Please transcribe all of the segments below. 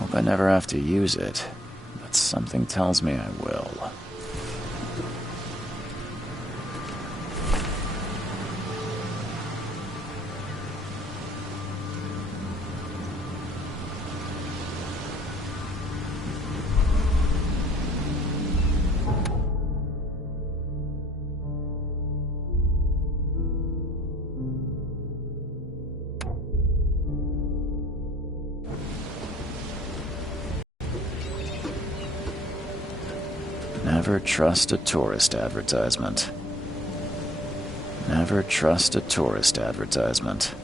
Hope I never have to use it, but something tells me I will. Never trust a tourist advertisement. Never trust a tourist advertisement.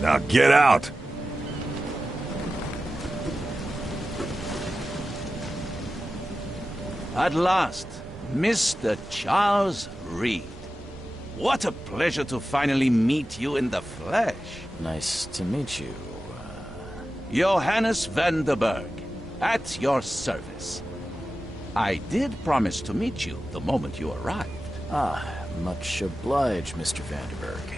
Now get out! At last, Mr. Charles Reed. What a pleasure to finally meet you in the flesh. Nice to meet you. Johannes van der Berg, at your service. I did promise to meet you the moment you arrived. Ah, much obliged, Mr. Vanderberg.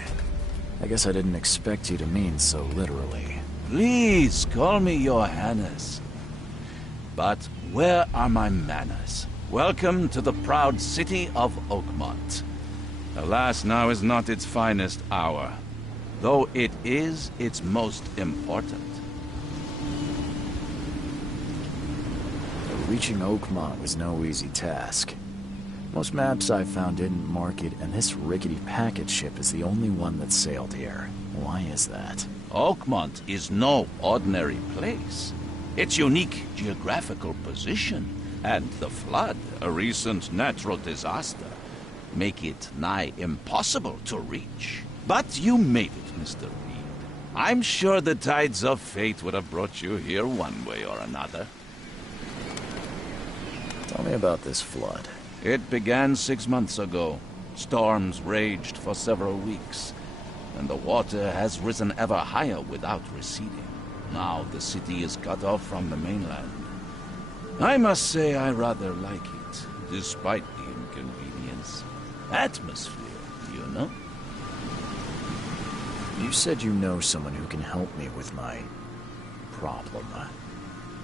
I guess I didn't expect you to mean so literally. Please call me Johannes. But where are my manners? Welcome to the proud city of Oakmont. Alas, now is not its finest hour, though it is its most important. Reaching Oakmont was no easy task. Most maps I found didn't mark it, and this rickety packet ship is the only one that sailed here. Why is that? Oakmont is no ordinary place. Its unique geographical position and the flood, a recent natural disaster, make it nigh impossible to reach. But you made it, Mr. Reed. I'm sure the tides of fate would have brought you here one way or another. Tell me about this flood. It began 6 months ago. Storms raged for several weeks, and the water has risen ever higher without receding. Now the city is cut off from the mainland. I must say I rather like it, despite the inconvenience. Atmosphere, you know? You said you know someone who can help me with my problem.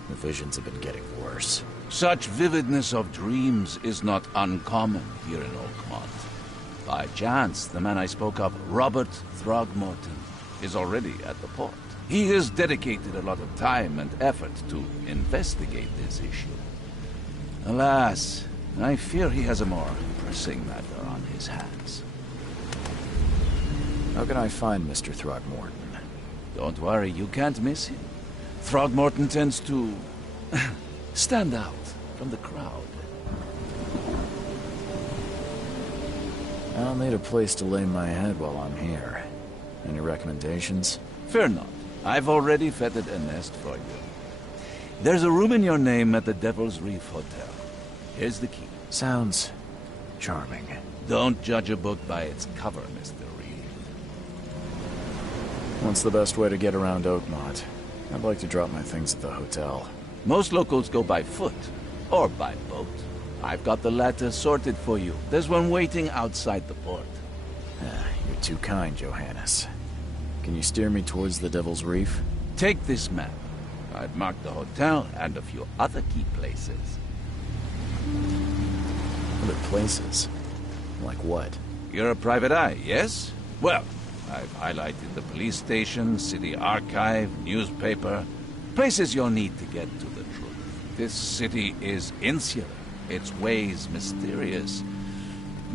The visions have been getting worse. Such vividness of dreams is not uncommon here in Oakmont. By chance, the man I spoke of, Robert Throgmorton, is already at the port. He has dedicated a lot of time and effort to investigate this issue. Alas, I fear he has a more pressing matter on his hands. How can I find Mr. Throgmorton? Don't worry, you can't miss him. Throgmorton tends to stand out from the crowd. I'll need a place to lay my head while I'm here. Any recommendations? Fear not. I've already fettered a nest for you. There's a room in your name at the Devil's Reef Hotel. Here's the key. Sounds charming. Don't judge a book by its cover, Mr. Reed. What's the best way to get around Oakmont? I'd like to drop my things at the hotel. Most locals go by foot, or by boat. I've got the latter sorted for you. There's one waiting outside the port. You're too kind, Johannes. Can you steer me towards the Devil's Reef? Take this map. I've marked the hotel and a few other key places. Other places? Like what? You're a private eye, yes? Well, I've highlighted the police station, city archive, newspaper. Places you'll need to get to the truth. This city is insular. Its ways mysterious.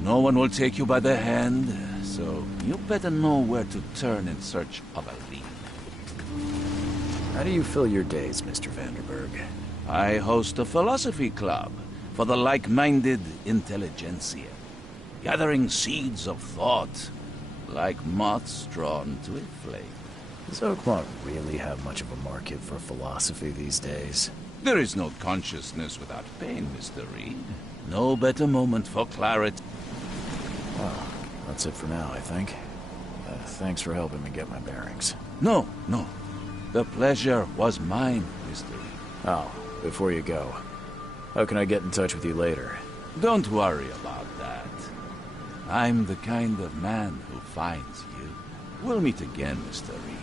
No one will take you by the hand, so you better know where to turn in search of a lead. How do you fill your days, Mr. Vanderberg? I host a philosophy club for the like-minded intelligentsia, gathering seeds of thought, like moths drawn to a flame. Does Oakmont really have much of a market for philosophy these days? There is no consciousness without pain, Mr. Reed. No better moment for clarity. Well, that's it for now, I think. Thanks for helping me get my bearings. No. The pleasure was mine, Mr. Reed. Oh, before you go, how can I get in touch with you later? Don't worry about that. I'm the kind of man who finds you. We'll meet again, Mr. Reed.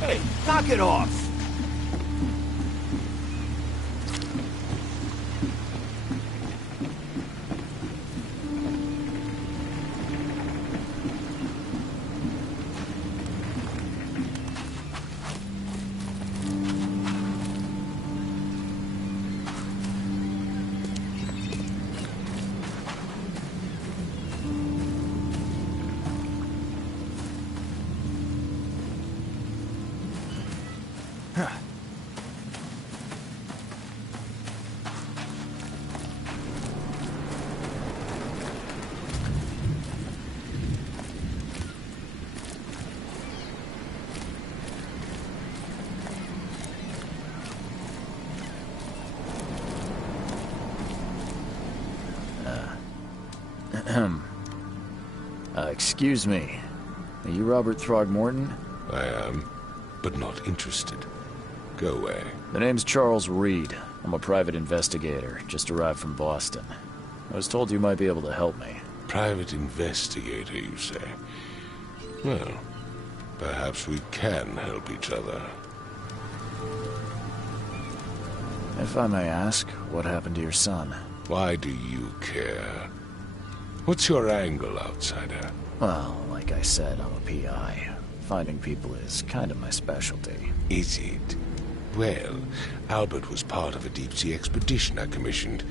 Hey, knock it off! Excuse me. Are you Robert Throgmorton? I am, but not interested. Go away. The name's Charles Reed. I'm a private investigator, just arrived from Boston. I was told you might be able to help me. Private investigator, you say? Well, perhaps we can help each other. If I may ask, what happened to your son? Why do you care? What's your angle, outsider? Well, like I said, I'm a PI. Finding people is kind of my specialty. Is it? Well, Albert was part of a deep-sea expedition I commissioned.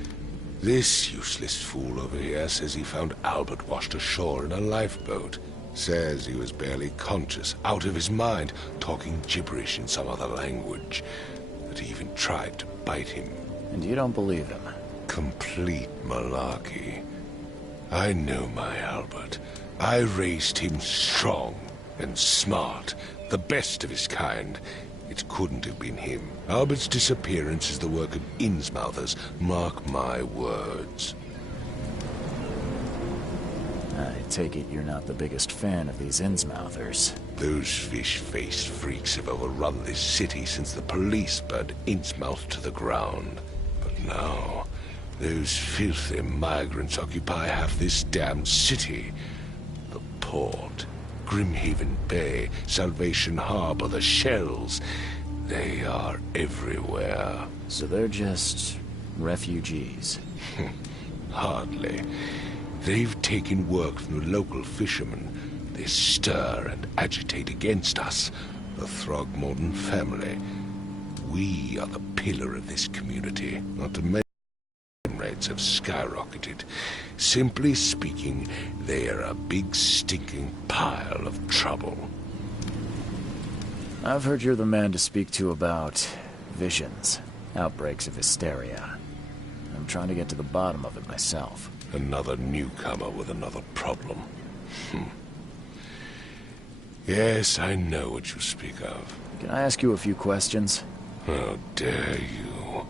This useless fool over here says he found Albert washed ashore in a lifeboat. Says he was barely conscious, out of his mind, talking gibberish in some other language. That he even tried to bite him. And you don't believe him? Complete malarkey. I know my Albert. I raised him strong and smart, the best of his kind. It couldn't have been him. Albert's disappearance is the work of Innsmouthers. Mark my words. I take it you're not the biggest fan of these Innsmouthers. Those fish-faced freaks have overrun this city since the police burned Innsmouth to the ground. But now, those filthy migrants occupy half this damned city. The port, Grimhaven Bay, Salvation Harbor, the shells. They are everywhere. So they're just refugees? Hardly. They've taken work from the local fishermen. They stir and agitate against us, the Throgmorton family. We are the pillar of this community, not to mention rates have skyrocketed. Simply speaking, they are a big stinking pile of trouble. I've heard you're the man to speak to about visions, outbreaks of hysteria. I'm trying to get to the bottom of it myself. Another newcomer with another problem. Yes, I know what you speak of. Can I ask you a few questions? How dare you?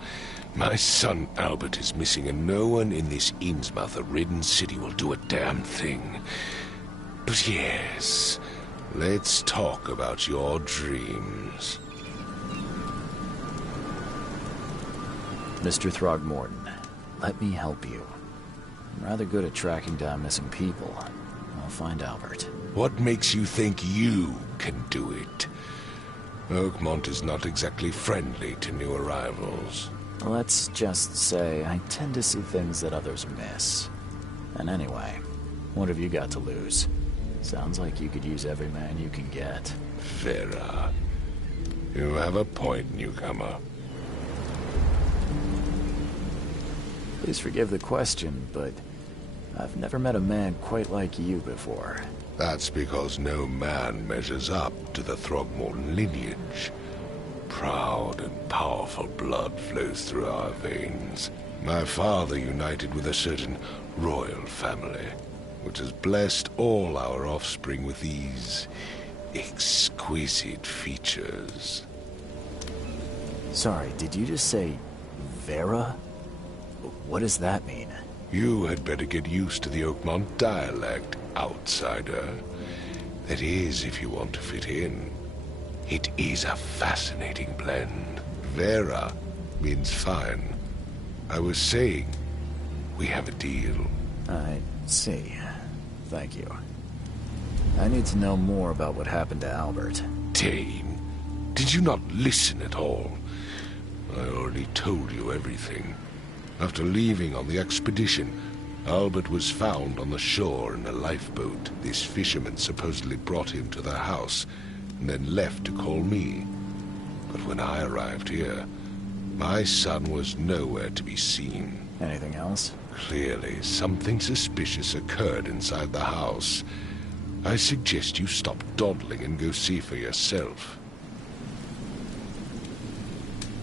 My son Albert is missing, and no one in this Innsmouth-ridden city will do a damn thing. But yes, let's talk about your dreams. Mr. Throgmorton, let me help you. I'm rather good at tracking down missing people. I'll find Albert. What makes you think you can do it? Oakmont is not exactly friendly to new arrivals. Let's just say I tend to see things that others miss. And anyway, what have you got to lose? Sounds like you could use every man you can get. Vera, you have a point, newcomer. Please forgive the question, but I've never met a man quite like you before. That's because no man measures up to the Throgmorton lineage. Proud and powerful blood flows through our veins. My father united with a certain royal family, which has blessed all our offspring with these exquisite features. Sorry, did you just say Vera? What does that mean? You had better get used to the Oakmont dialect, outsider. That is, if you want to fit in. It is a fascinating blend. Vera means fine. I was saying, we have a deal. I see. Thank you. I need to know more about what happened to Albert. Dane, did you not listen at all? I already told you everything. After leaving on the expedition, Albert was found on the shore in a lifeboat. This fisherman supposedly brought him to their house, and then left to call me. But when I arrived here, my son was nowhere to be seen. Anything else? Clearly, something suspicious occurred inside the house. I suggest you stop dawdling and go see for yourself.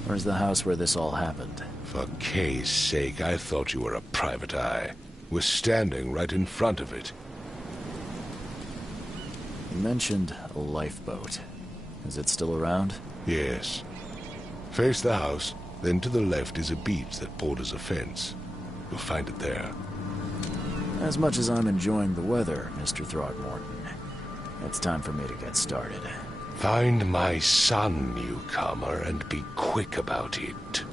Where's the house where this all happened? For Kay's sake, I thought you were a private eye. We're standing right in front of it. You mentioned a lifeboat. Is it still around? Yes. Face the house, then to the left is a beach that borders a fence. You'll find it there. As much as I'm enjoying the weather, Mr. Throgmorton, it's time for me to get started. Find my son, newcomer, and be quick about it.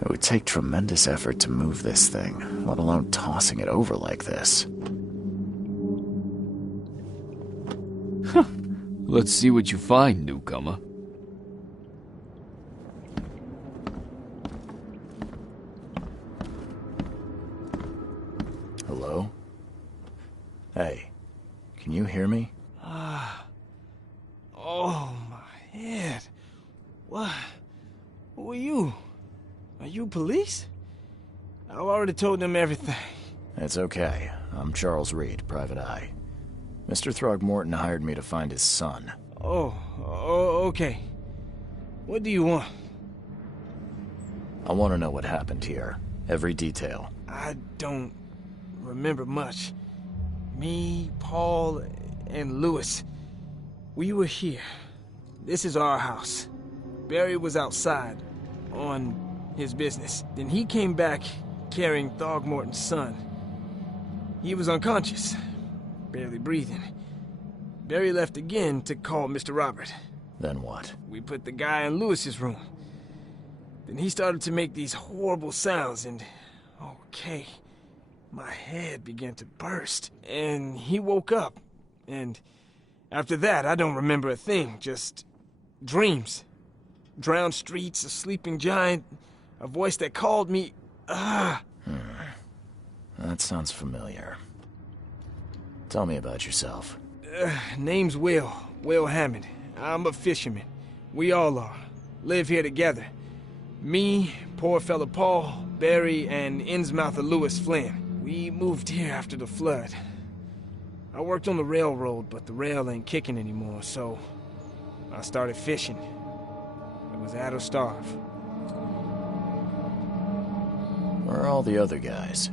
It would take tremendous effort to move this thing, let alone tossing it over like this. Let's see what you find, newcomer. Hello? Hey, can you hear me? Oh, my head. What? Who are you? Are you police? I've already told them everything. It's okay. I'm Charles Reed, Private Eye. Mr. Throgmorton hired me to find his son. Oh, okay. What do you want? I want to know what happened here. Every detail. I don't remember much. Me, Paul, and Louis, we were here. This is our house. Barry was outside, on his business. Then he came back carrying Throgmorton's son. He was unconscious, barely breathing. Barry left again to call Mr. Robert. Then what? We put the guy in Louis's room. Then he started to make these horrible sounds and... okay, my head began to burst. And he woke up. And after that, I don't remember a thing. Just dreams. Drowned streets, a sleeping giant, a voice that called me... That sounds familiar. Tell me about yourself. Name's Will Hammond. I'm a fisherman. We all are. Live here together. Me, poor fella Paul, Barry, and Innsmouther Louis Flynn. We moved here after the flood. I worked on the railroad, but the rail ain't kicking anymore, so I started fishing. It was that or starve. Where are all the other guys?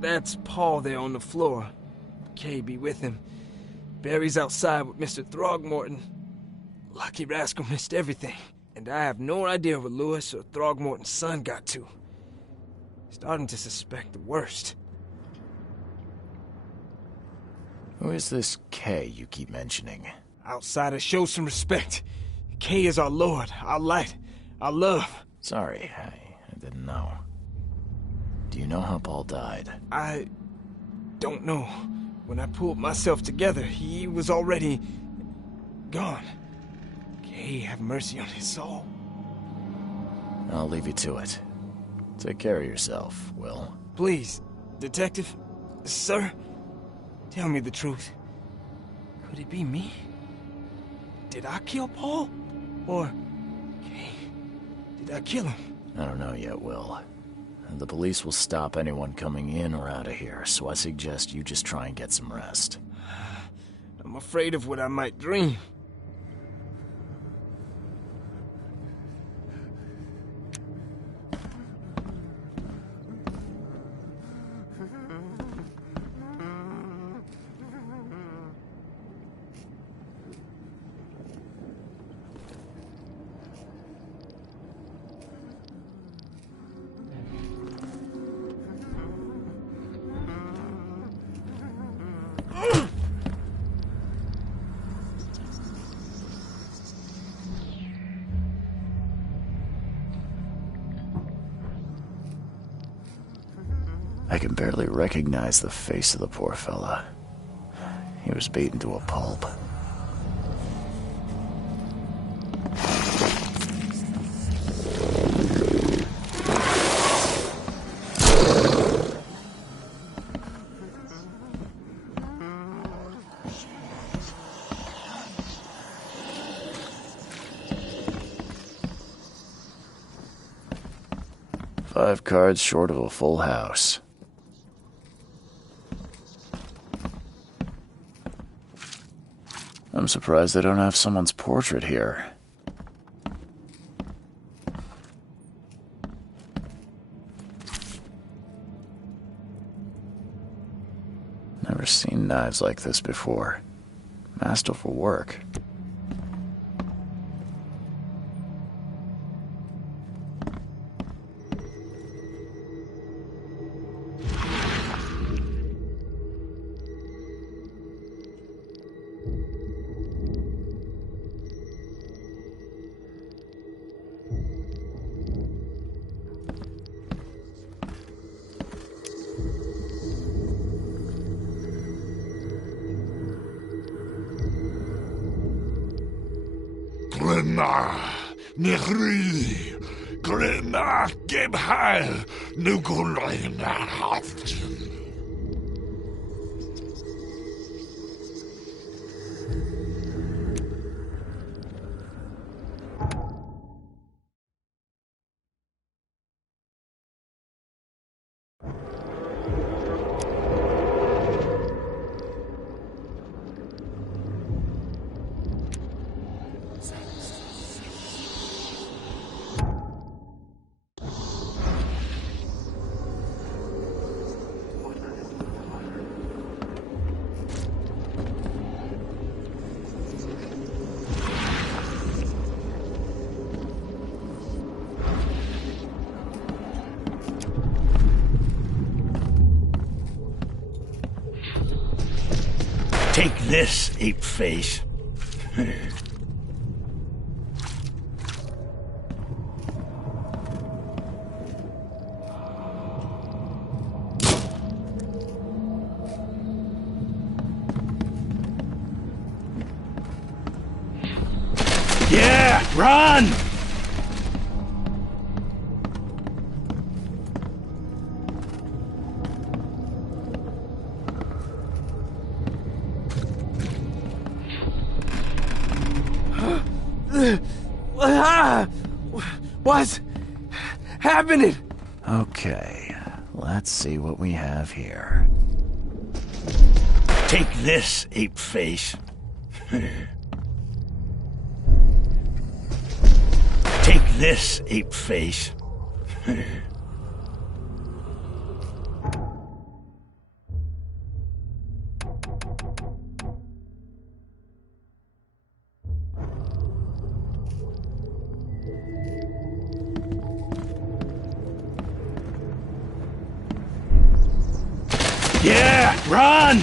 That's Paul there on the floor. Kay be with him. Barry's outside with Mr. Throgmorton. Lucky rascal missed everything. And I have no idea where Louis or Throgmorton's son got to. Starting to suspect the worst. Who is this Kay you keep mentioning? Outsiders, show some respect. Kay is our lord, our light, our love. Sorry, I didn't know. Do you know how Paul died? I don't know. When I pulled myself together, he was already gone. Kay have mercy on his soul. I'll leave you to it. Take care of yourself, Will. Please, detective, sir, tell me the truth. Could it be me? Did I kill Paul? Or, Kay, did I kill him? I don't know yet, Will. The police will stop anyone coming in or out of here, so I suggest you just try and get some rest. I'm afraid of what I might dream. I can barely recognize the face of the poor fella. He was beaten to a pulp. Five cards short of a full house. I'm surprised they don't have someone's portrait here. Never seen knives like this before. Masterful work. Nehri, Glena, Gebhal, Nugulina Hafton. Take this, ape face. Yeah, run! What's happening? Okay, let's see what we have here. Take this, ape face. Take this, ape face. Yeah, run!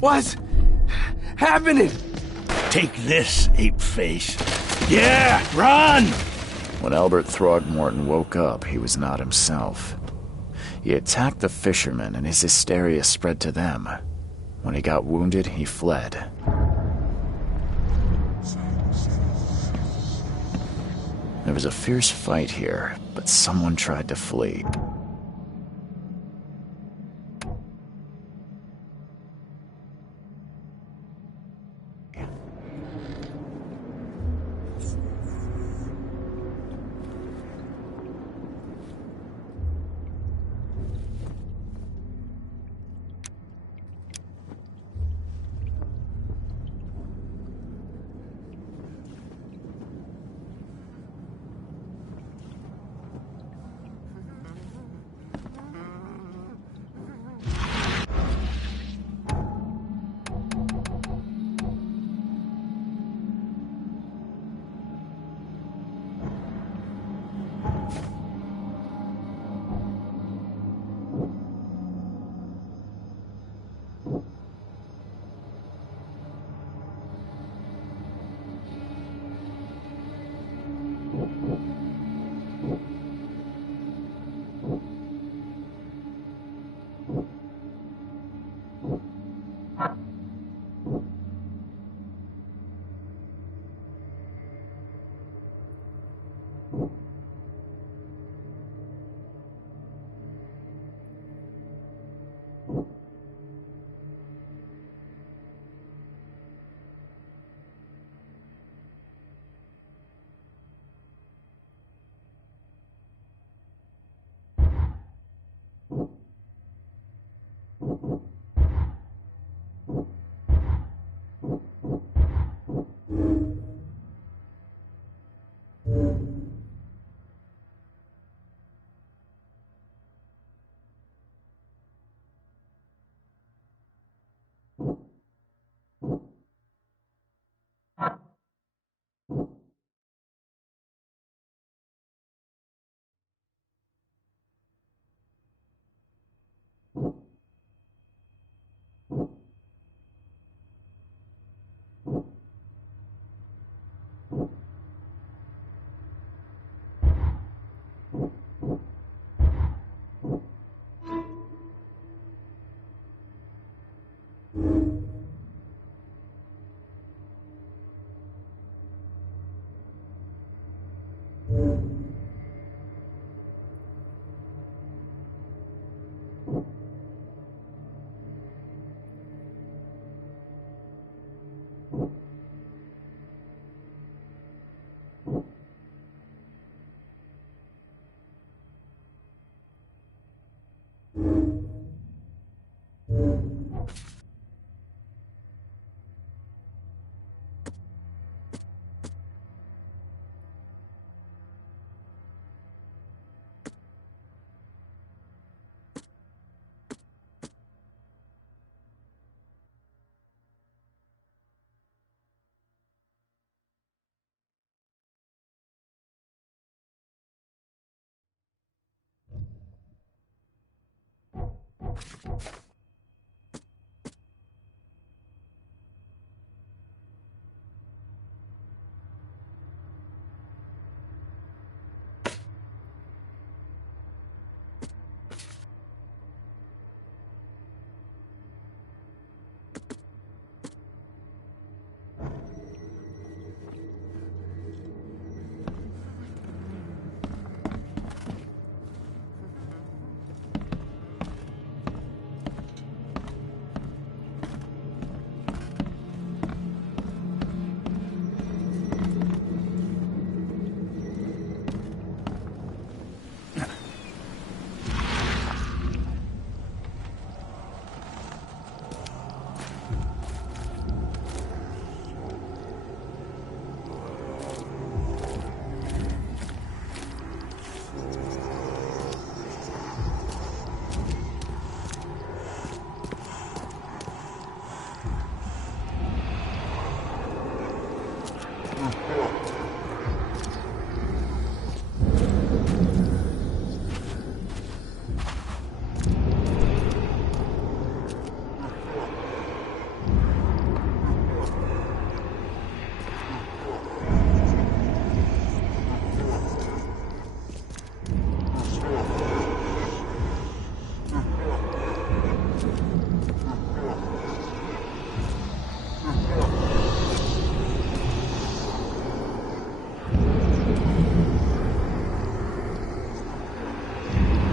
What's happening? Take this, ape face. Yeah, run! When Albert Throgmorton woke up, he was not himself. He attacked the fishermen and his hysteria spread to them. When he got wounded, he fled. There was a fierce fight here, but someone tried to flee.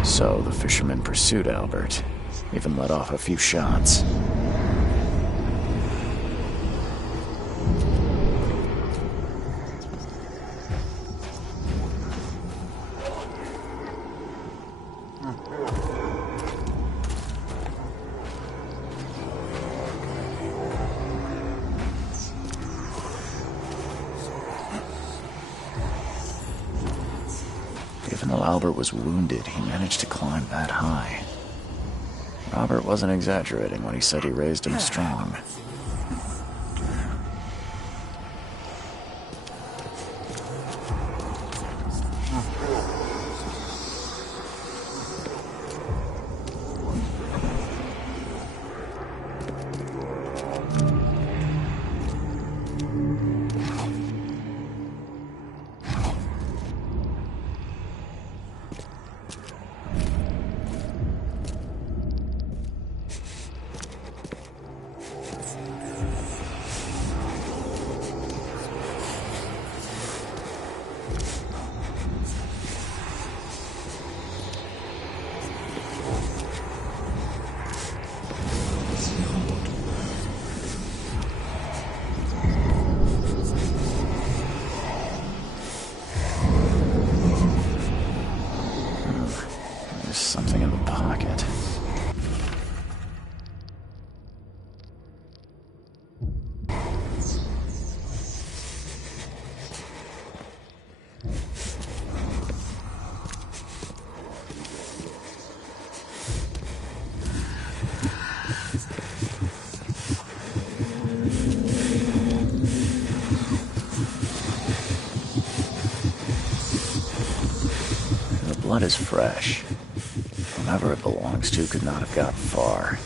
So the fisherman pursued Albert, even let off a few shots. Even though Albert was wounded, he managed to climb that high. Robert wasn't exaggerating when he said he raised him strong. There's something in the pocket. The blood is fresh. Whoever it belongs to could not have gotten far.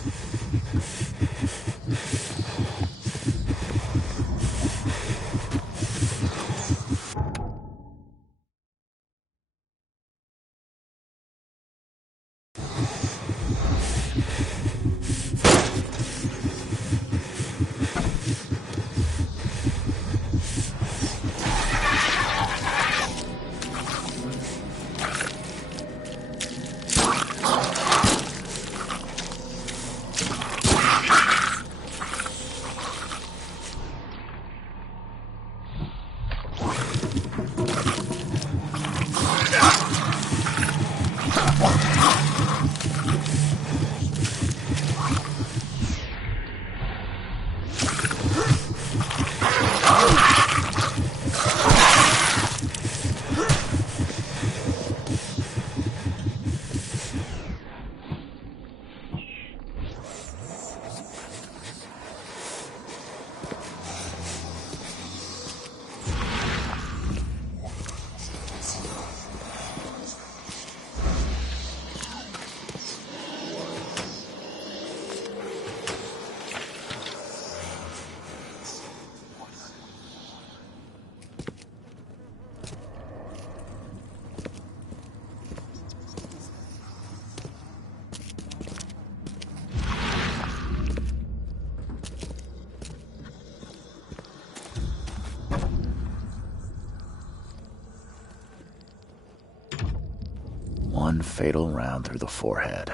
One fatal round through the forehead.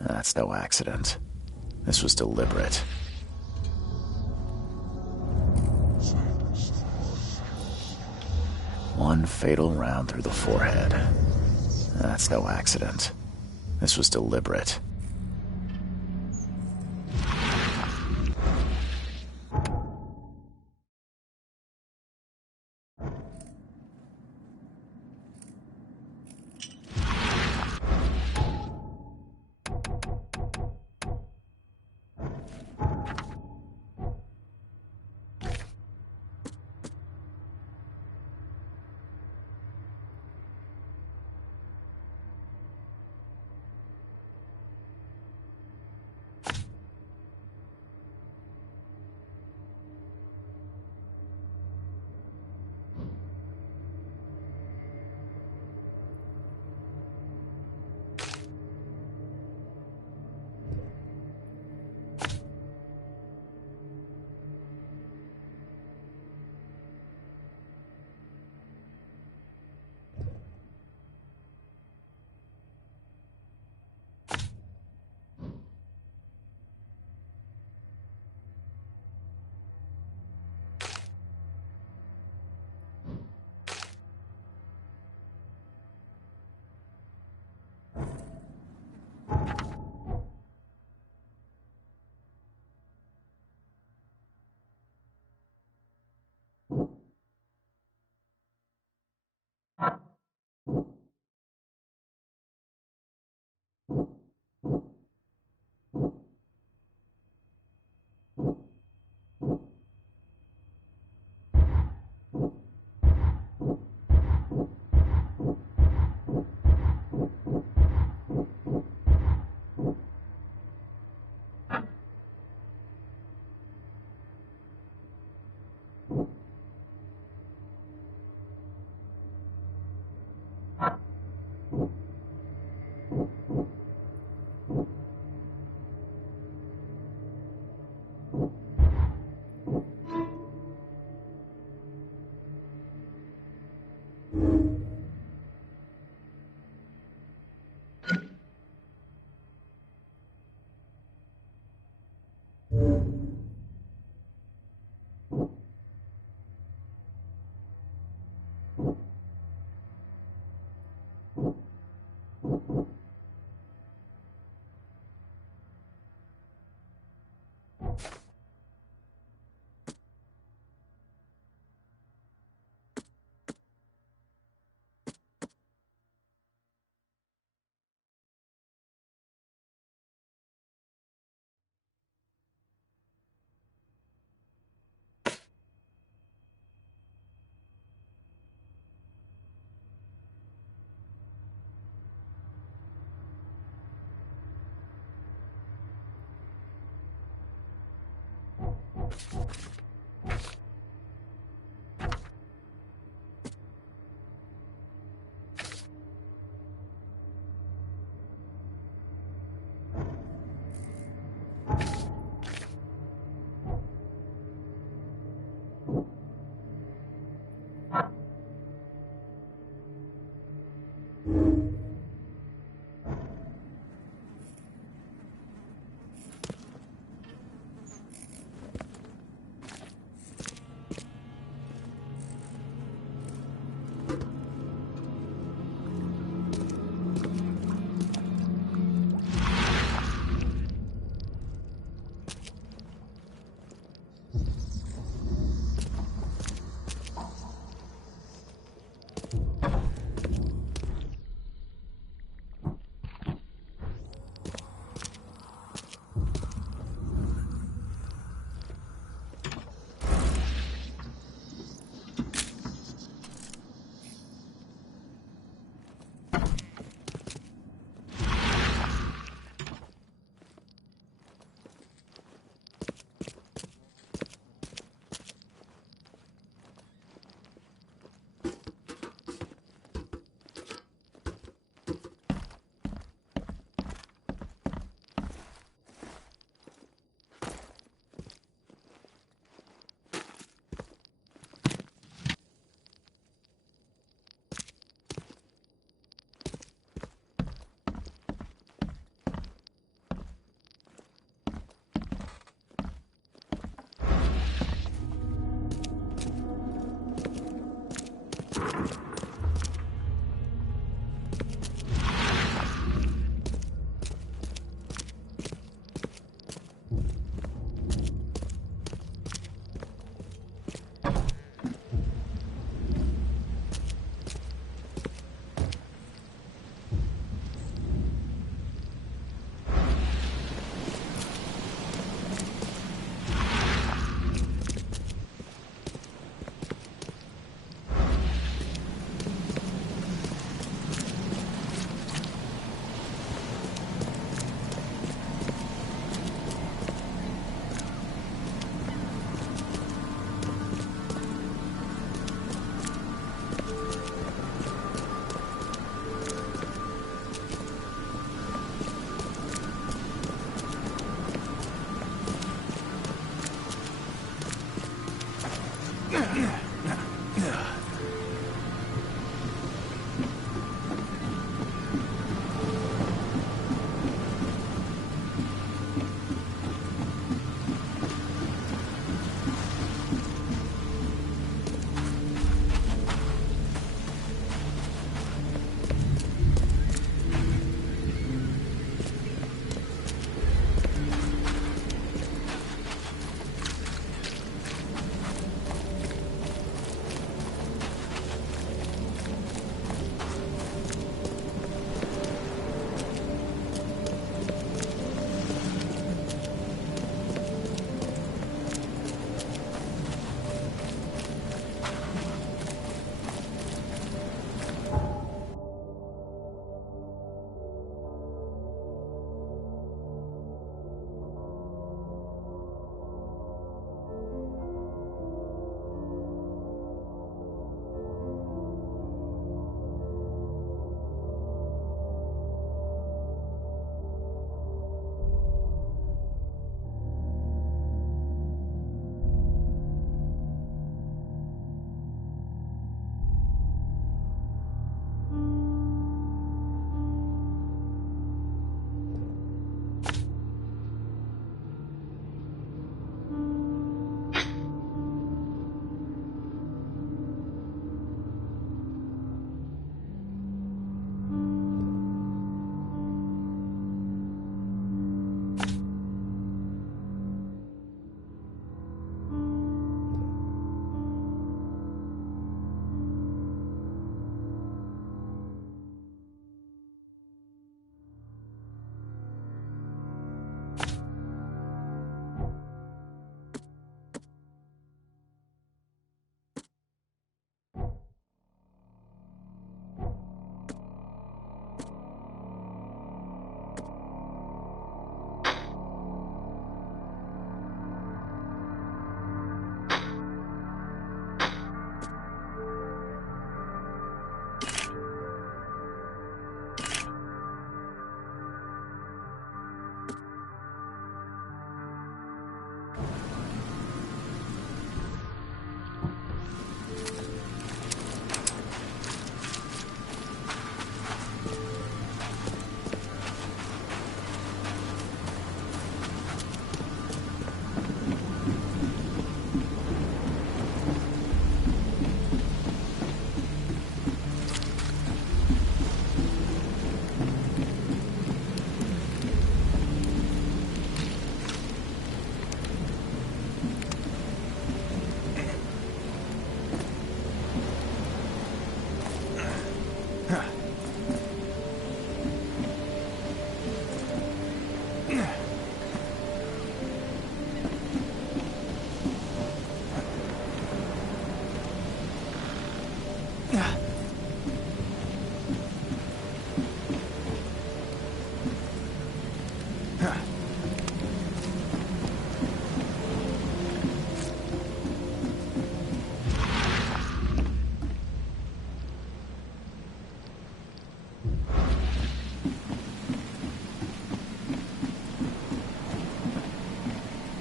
That's no accident. This was deliberate. One fatal round through the forehead. That's no accident. This was deliberate.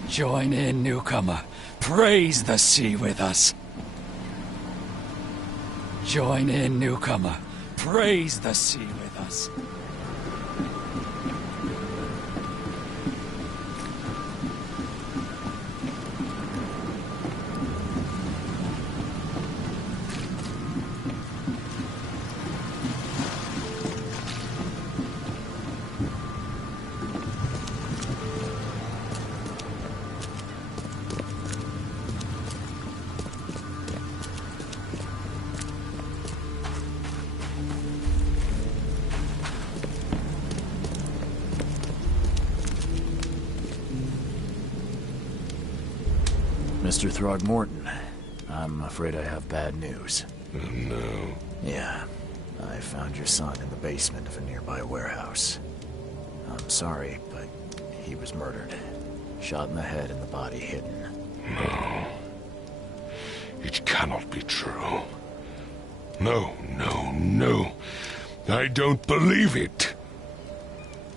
Join in, newcomer. Praise the sea with us. Join in, newcomer. Praise the sea with us. Mr. Throgmorton, I'm afraid I have bad news. Oh, no. Yeah, I found your son in the basement of a nearby warehouse. I'm sorry, but he was murdered. Shot in the head and the body hidden. No. It cannot be true. No, no, no. I don't believe it.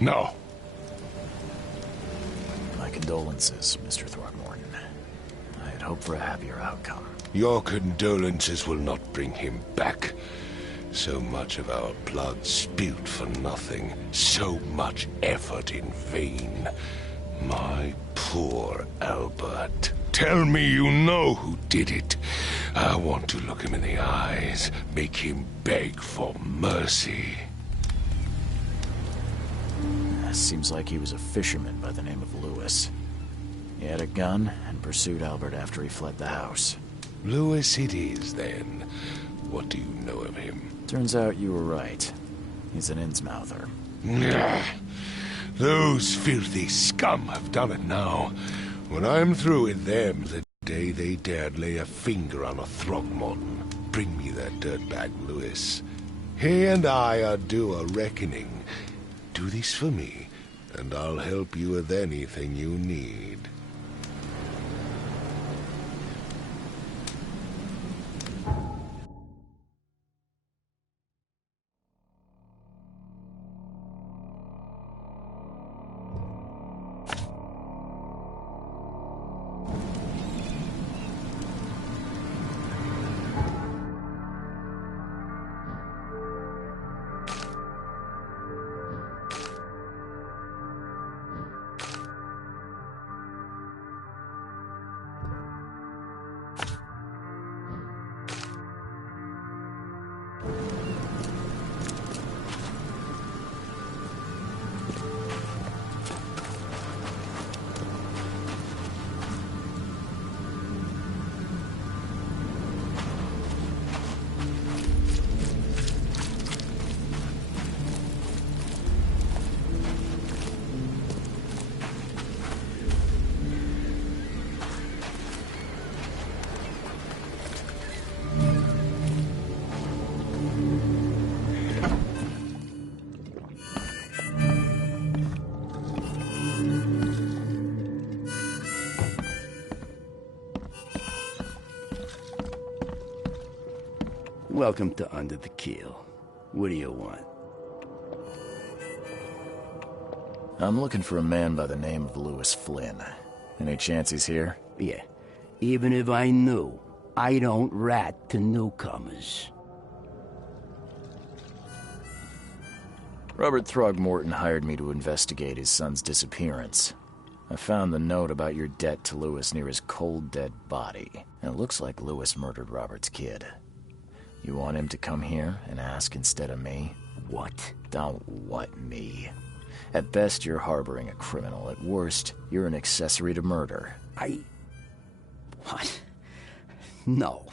No. My condolences, Mr. Throgmorton. I had hoped for a happier outcome. Your condolences will not bring him back. So much of our blood spilled for nothing. So much effort in vain. My poor Albert. Tell me you know who did it. I want to look him in the eyes, make him beg for mercy. Seems like he was a fisherman by the name of Lewis. He had a gun and pursued Albert after he fled the house. Lewis it is, then. What do you know of him? Turns out you were right. He's an Innsmouther. Those filthy scum have done it now. When I'm through with them, the day they dared lay a finger on a Throgmorton, bring me that dirtbag Lewis. He and I are due a reckoning. Do this for me, and I'll help you with anything you need. Welcome to Under the Keel. What do you want? I'm looking for a man by the name of Lewis Flynn. Any chance he's here? Yeah. Even if I knew, I don't rat to newcomers. Robert Throgmorton hired me to investigate his son's disappearance. I found the note about your debt to Lewis near his cold, dead body. And it looks like Lewis murdered Robert's kid. You want him to come here and ask instead of me? What? Don't what me. At best, you're harboring a criminal. At worst, you're an accessory to murder. What? No.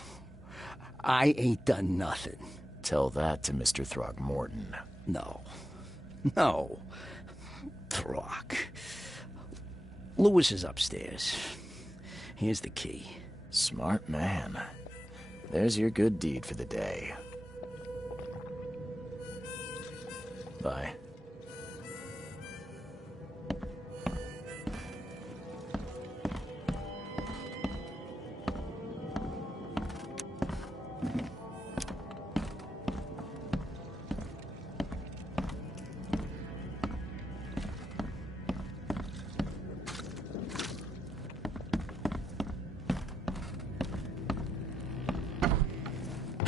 I ain't done nothing. Tell that to Mr. Throgmorton. No. Throg. Lewis is upstairs. Here's the key. Smart man. There's your good deed for the day. Bye.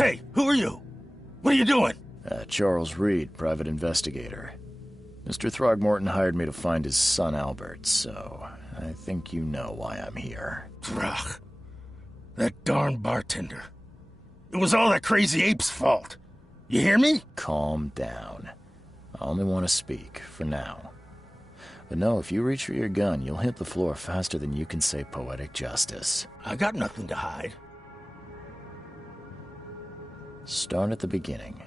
Hey, who are you? What are you doing? Charles Reed, private investigator. Mr. Throgmorton hired me to find his son Albert, so I think you know why I'm here. Throg. That darn bartender. It was all that crazy ape's fault. You hear me? Calm down. I only want to speak, for now. But no, if you reach for your gun, you'll hit the floor faster than you can say poetic justice. I got nothing to hide. Start at the beginning.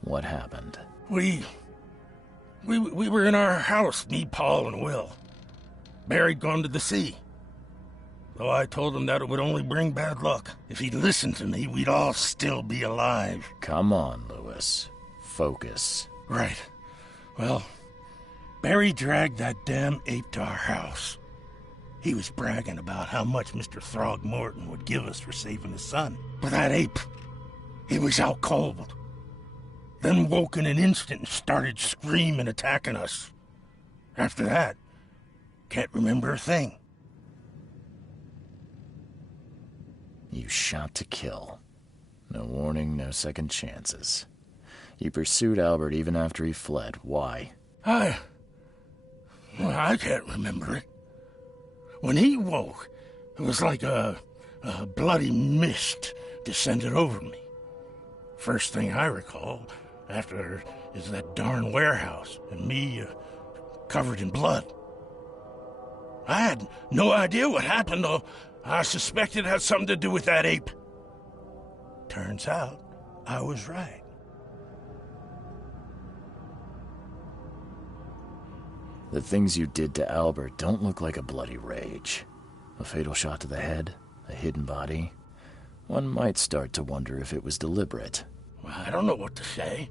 What happened? We were in our house, me, Paul, and Will. Barry'd gone to the sea. Though I told him that it would only bring bad luck. If he'd listened to me, we'd all still be alive. Come on, Lewis. Focus. Right. Well, Barry dragged that damn ape to our house. He was bragging about how much Mr. Throgmorton would give us for saving his son. But that ape, he was out cold. Then woke in an instant and started screaming, attacking us. After that, can't remember a thing. You shot to kill. No warning, no second chances. You pursued Albert even after he fled. Why? I can't remember it. When he woke, it was like a bloody mist descended over me. First thing I recall after is that darn warehouse and me covered in blood. I had no idea what happened, though. I suspected it had something to do with that ape. Turns out, I was right. The things you did to Albert don't look like a bloody rage. A fatal shot to the head, a hidden body. One might start to wonder if it was deliberate. Well, I don't know what to say.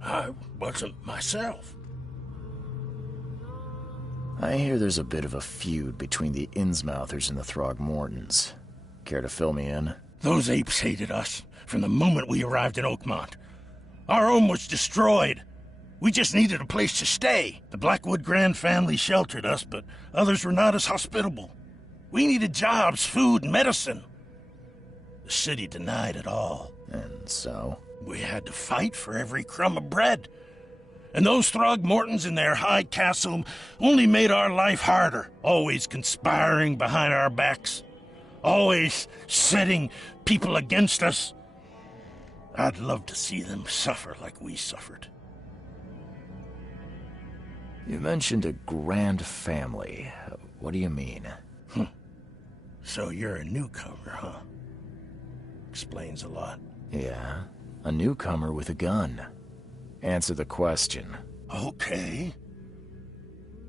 I wasn't myself. I hear there's a bit of a feud between the Innsmouthers and the Throgmortons. Care to fill me in? Those apes hated us from the moment we arrived in Oakmont. Our home was destroyed. We just needed a place to stay. The Blackwood Grand family sheltered us, but others were not as hospitable. We needed jobs, food, and medicine. The city denied it all. And so? We had to fight for every crumb of bread. And those Throgmortons in their high castle only made our life harder, always conspiring behind our backs, always setting people against us. I'd love to see them suffer like we suffered. You mentioned a grand family. What do you mean? So you're a newcomer, huh? Explains a lot. Yeah, a newcomer with a gun. Answer the question. Okay.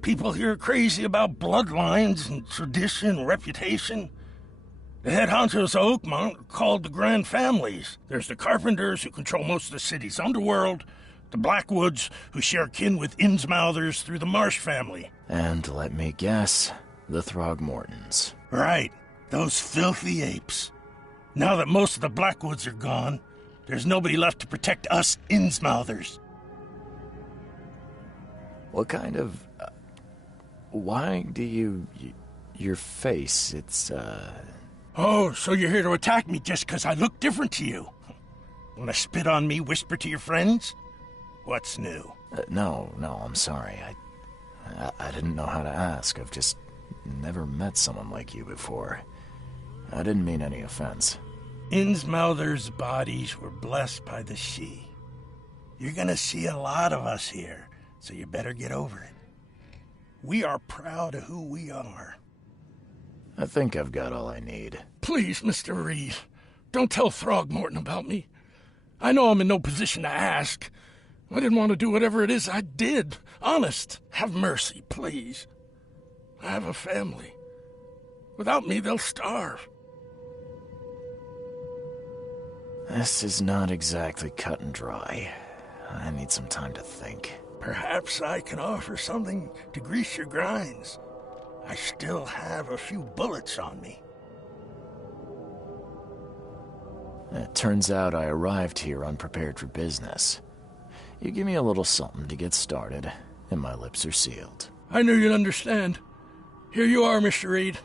People here are crazy about bloodlines and tradition and reputation. The head honchos of Oakmont are called the Grand Families. There's the Carpenters, who control most of the city's underworld, the Blackwoods, who share kin with Innsmouthers through the Marsh family. And let me guess, the Throgmortons. Right. Those filthy apes. Now that most of the Blackwoods are gone, there's nobody left to protect us Innsmouthers. What kind of... why do you... your face, it's, Oh, so you're here to attack me just because I look different to you? Wanna spit on me, whisper to your friends? What's new? No, I'm sorry. I didn't know how to ask. I've just never met someone like you before. I didn't mean any offense. Innsmouthers' bodies were blessed by the Sidhe. You're gonna see a lot of us here, so you better get over it. We are proud of who we are. I think I've got all I need. Please, Mr. Reed, don't tell Throgmorton about me. I know I'm in no position to ask. I didn't want to do whatever it is I did. Honest, have mercy, please. I have a family. Without me, they'll starve. This is not exactly cut and dry. I need some time to think. Perhaps I can offer something to grease your grinds. I still have a few bullets on me. It turns out I arrived here unprepared for business. You give me a little something to get started, and my lips are sealed. I knew you'd understand. Here you are, Mr. Reed.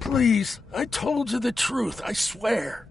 Please, I told you the truth, I swear.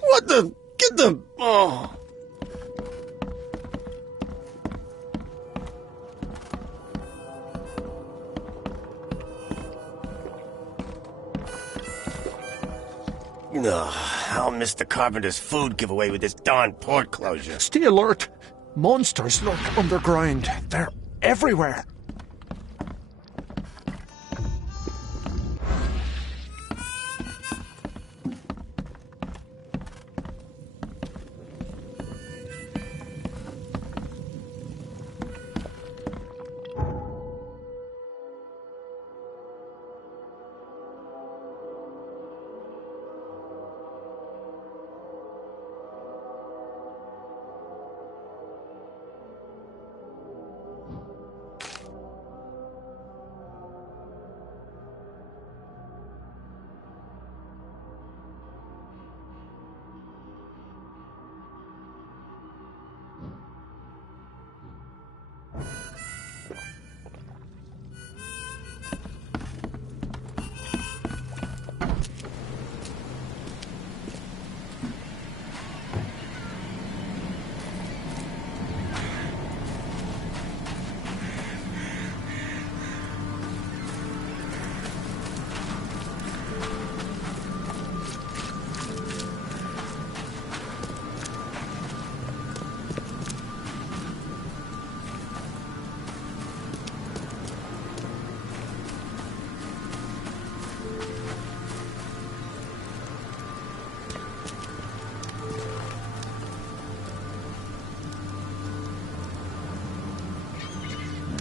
What the? Get the... Oh. I'll miss the carpenter's food giveaway with this darn port closure. Stay alert. Monsters lurk underground. They're everywhere.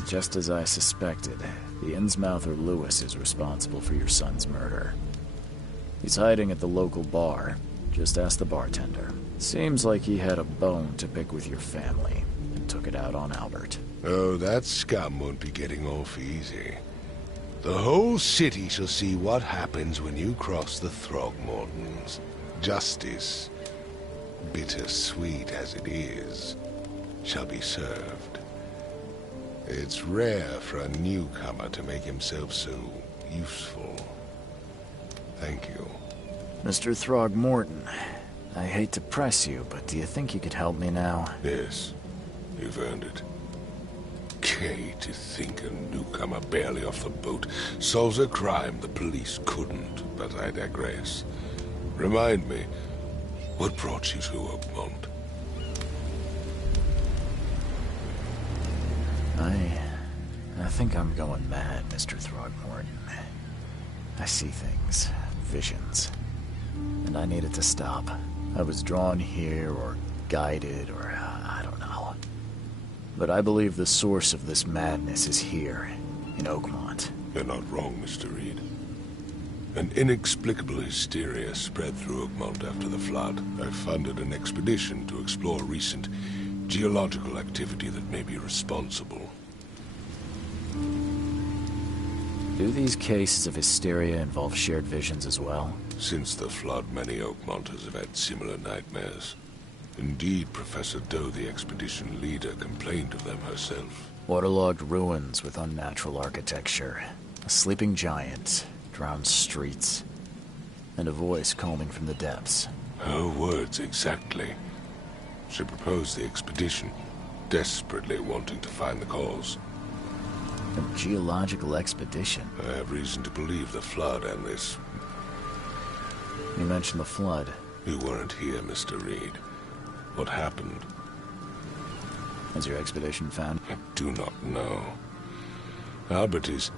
Just as I suspected, the Innsmouther Lewis is responsible for your son's murder. He's hiding at the local bar. Just ask the bartender. Seems like he had a bone to pick with your family, and took it out on Albert. Oh, that scum won't be getting off easy. The whole city shall see what happens when you cross the Throgmortons. Justice, bittersweet as it is, shall be served. It's rare for a newcomer to make himself so useful. Thank you. Mr. Throgmorton, I hate to press you, but do you think you could help me now? Yes, you've earned it. Okay, to think a newcomer barely off the boat solves a crime the police couldn't, but I digress. Remind me, what brought you to Oakmont? I think I'm going mad, Mr. Throgmorton. I see things, visions, and I needed to stop. I was drawn here, or guided, or I don't know. But I believe the source of this madness is here, in Oakmont. You're not wrong, Mr. Reed. An inexplicable hysteria spread through Oakmont after the flood. I funded an expedition to explore recent geological activity that may be responsible. Do these cases of hysteria involve shared visions as well? Since the flood, many Oakmonters have had similar nightmares. Indeed, Professor Doe, the expedition leader, complained of them herself. Waterlogged ruins with unnatural architecture, a sleeping giant, drowned streets, and a voice calming from the depths. Her words exactly. She proposed the expedition, desperately wanting to find the cause. A geological expedition? I have reason to believe the flood and this... You mentioned the flood. You weren't here, Mr. Reed. What happened? Has your expedition found? I do not know. Albert is...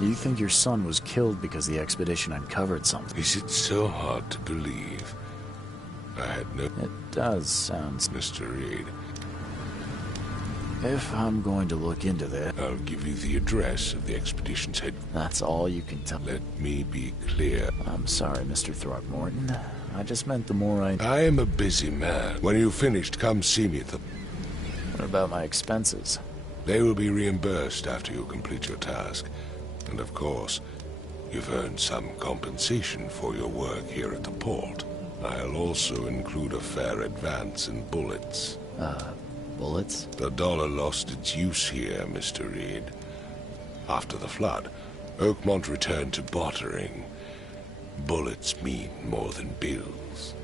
You think your son was killed because the expedition uncovered something? Is it so hard to believe? I had no... It does sound... Mr. Reed. If I'm going to look into this... I'll give you the address of the expedition's head. That's all you can tell... Let me be clear. I'm sorry, Mr. Throgmorton. I just meant the more I am a busy man. When you've finished, come see me at the... What about my expenses? They will be reimbursed after you complete your task. And of course, you've earned some compensation for your work here at the port. I'll also include a fair advance in bullets. Bullets? The dollar lost its use here, Mr. Reed. After the flood, Oakmont returned to bartering. Bullets mean more than bills.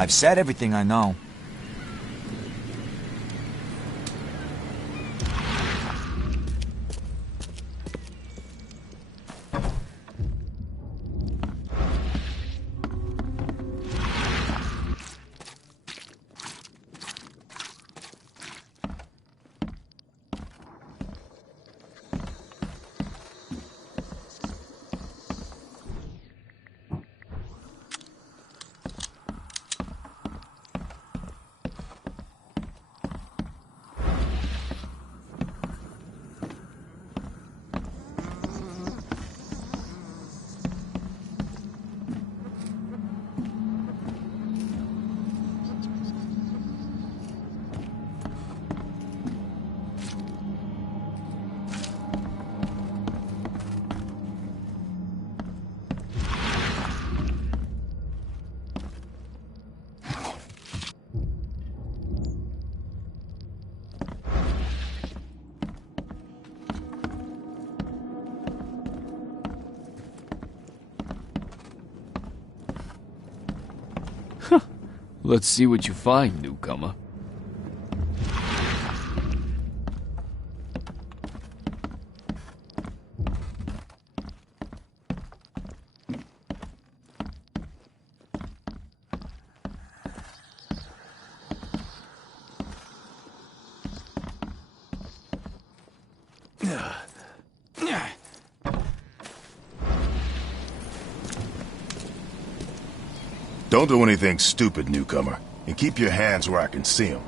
I've said everything I know. Let's see what you find, newcomer. Don't do anything stupid, newcomer, and keep your hands where I can see them.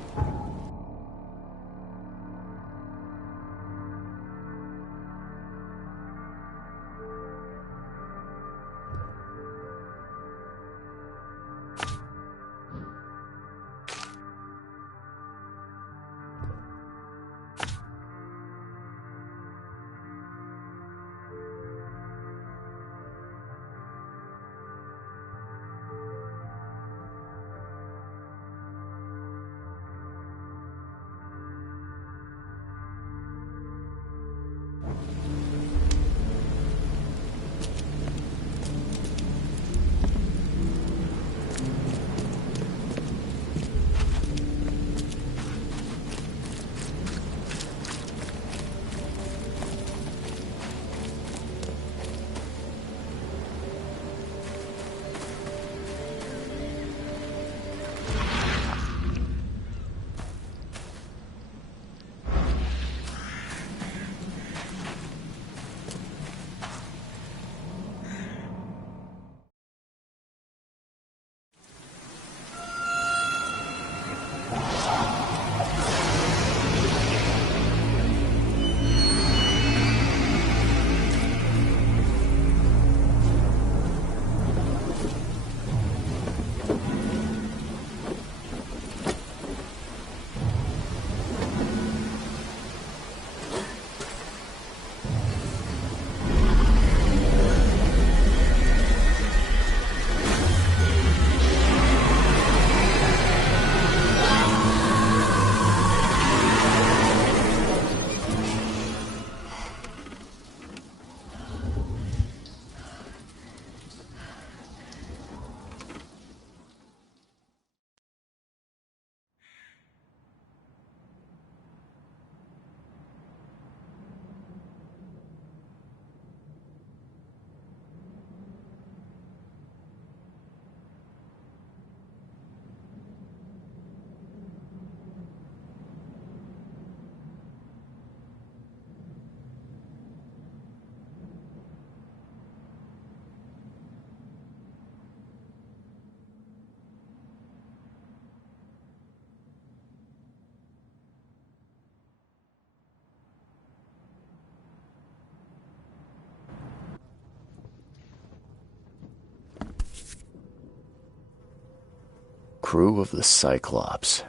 Crew of the Cyclops.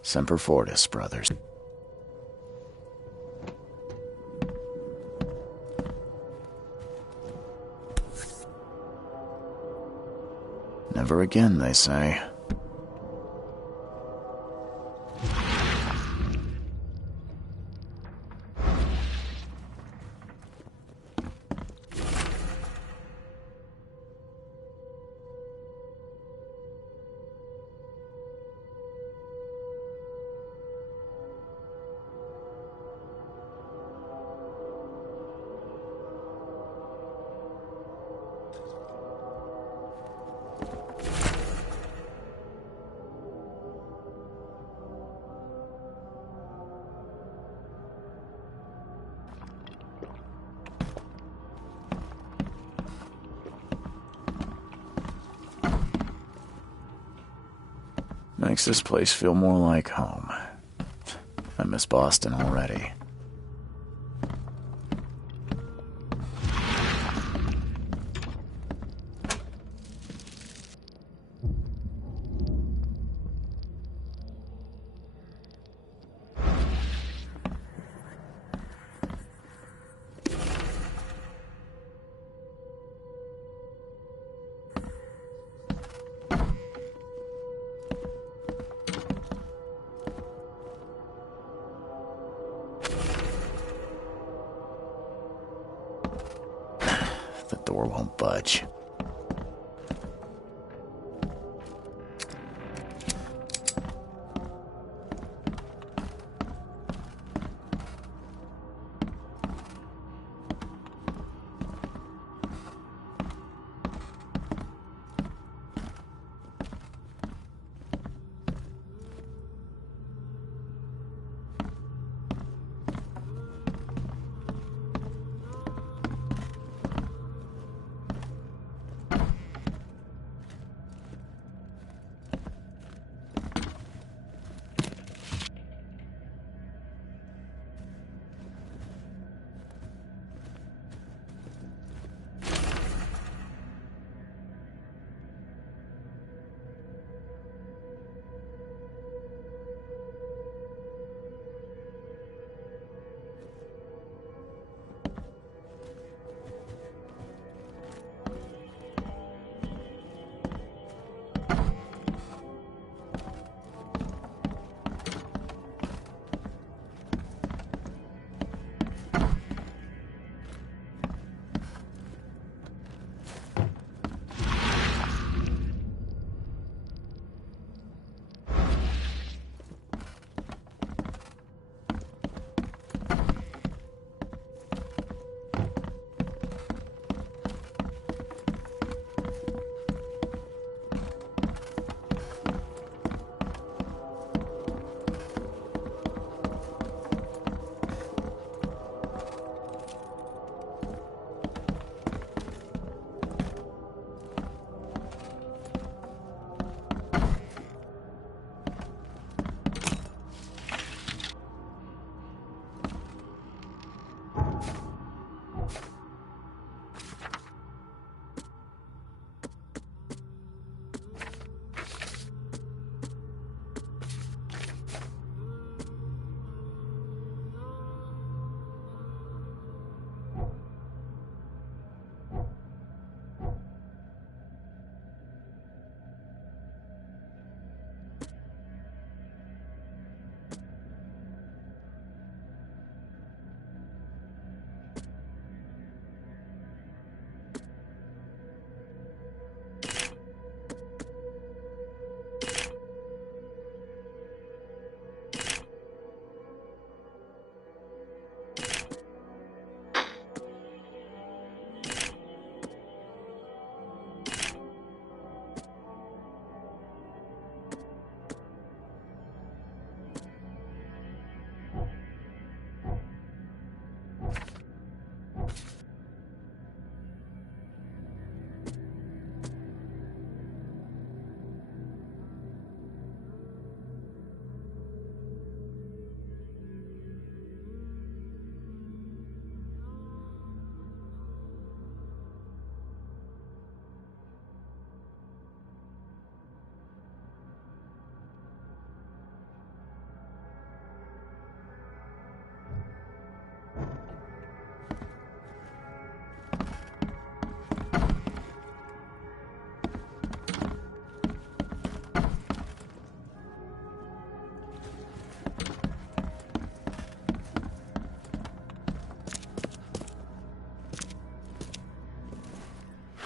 Semper Fortis, brothers. Never again, they say. Makes this place feel more like home. I miss Boston already. The door won't budge.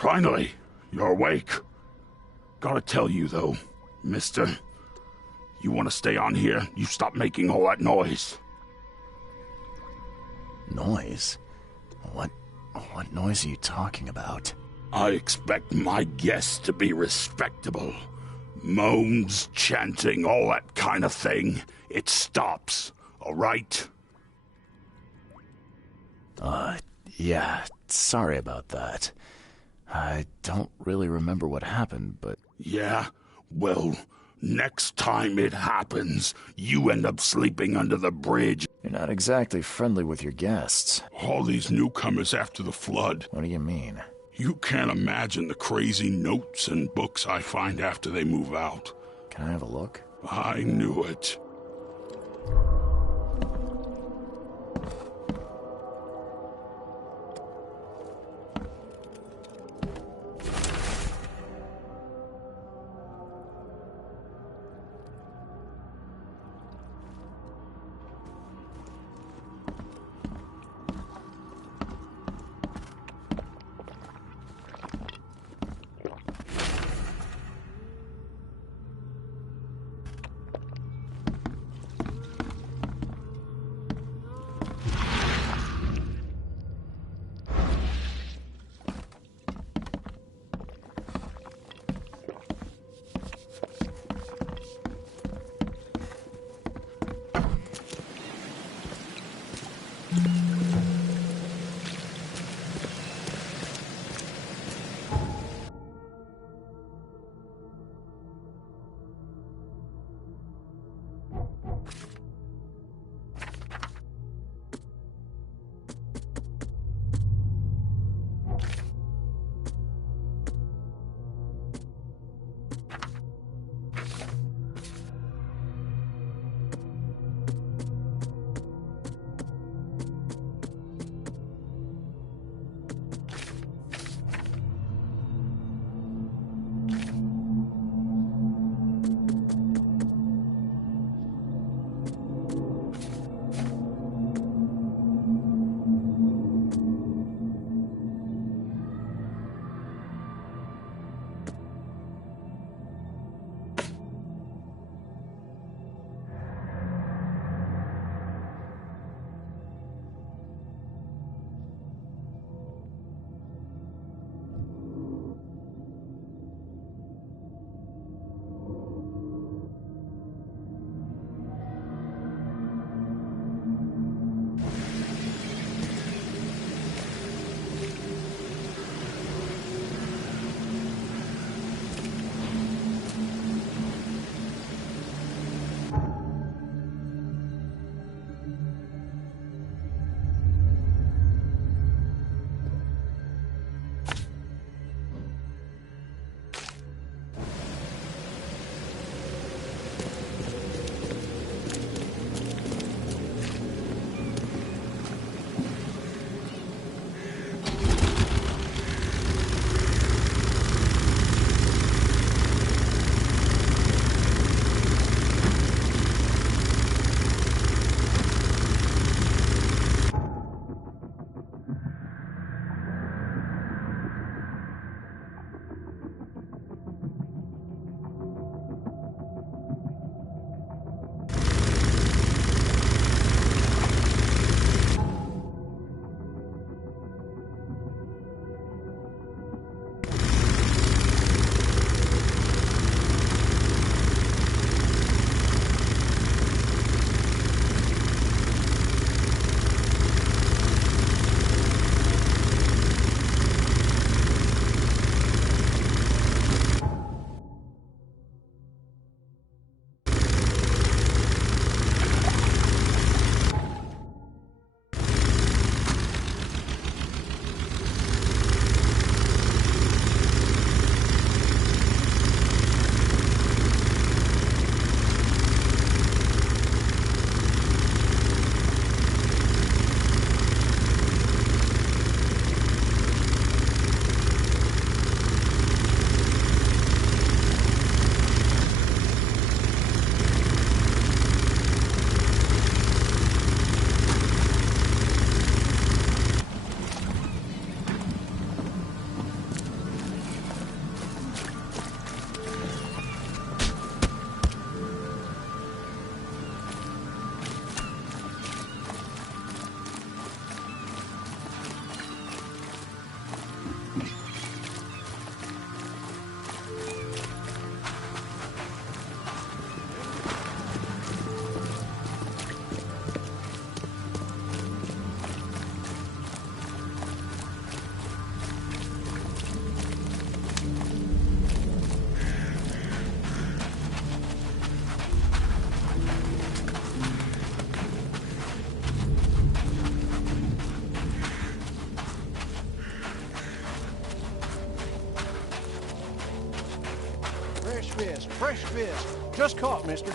Finally, you're awake. Gotta tell you, though, mister, you want to stay on here, you stop making all that noise. Noise? What noise are you talking about? I expect my guests to be respectable. Moans, chanting, all that kind of thing. It stops, all right? Yeah, sorry about that. I don't really remember what happened, but... Yeah? Well, next time it happens, you end up sleeping under the bridge. You're not exactly friendly with your guests. All these newcomers after the flood. What do you mean? You can't imagine the crazy notes and books I find after they move out. Can I have a look? I knew it. Fresh fish. Just caught, mister.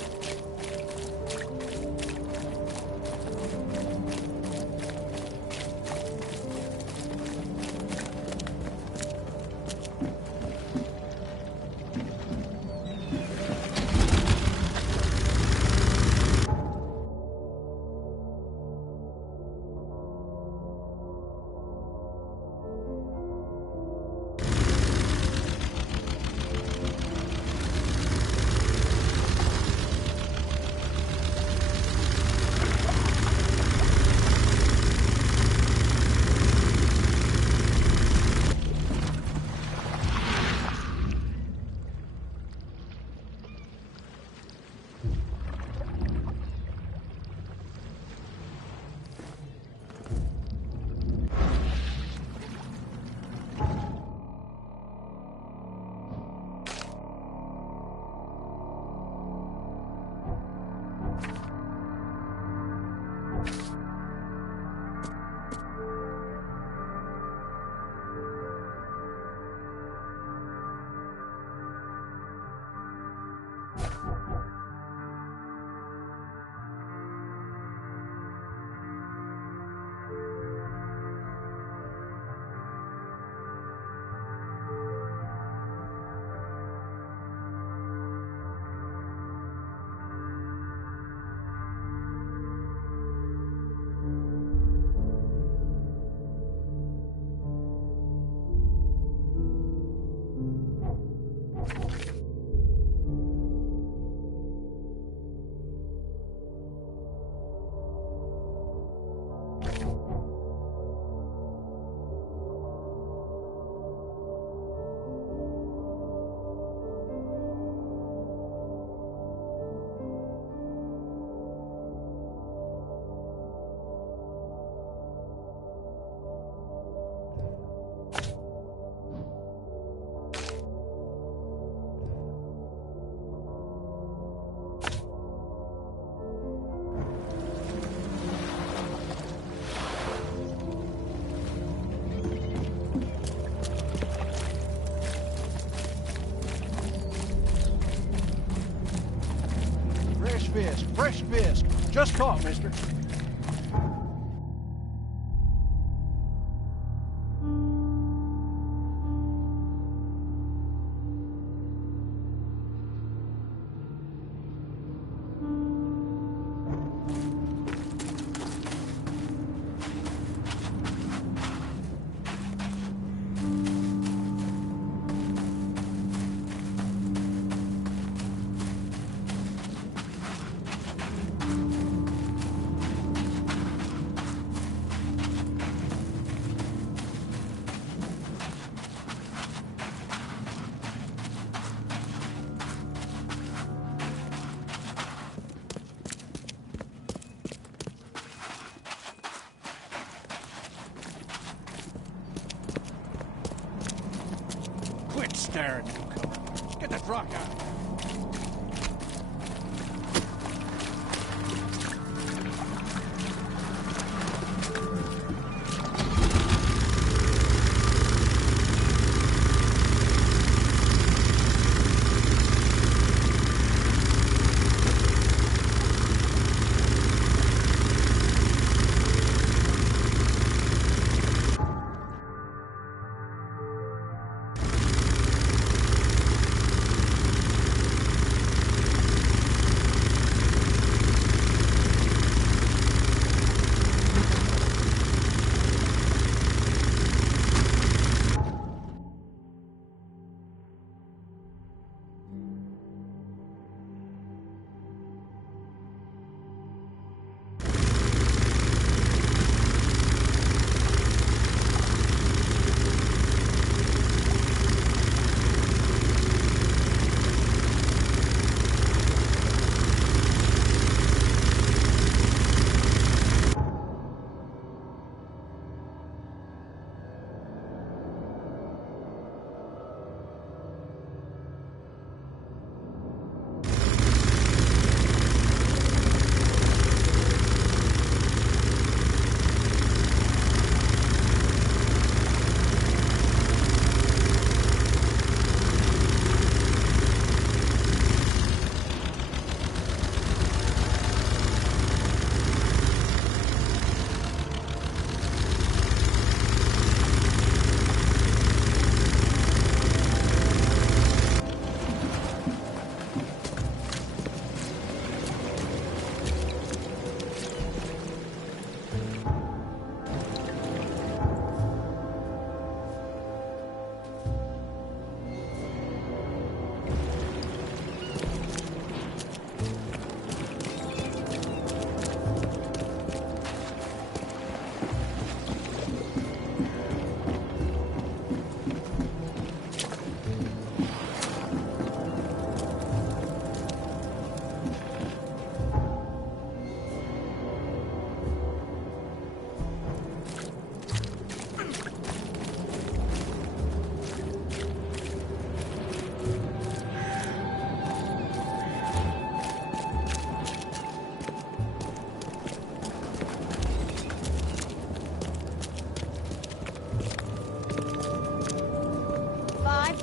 Fresh fish. Just caught, mister. Quit staring, newcomer. Get that rock out.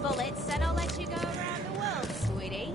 bullets, and I'll let you go around the world, sweetie.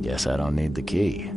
Guess I don't need the key.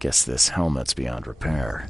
Guess this helmet's beyond repair.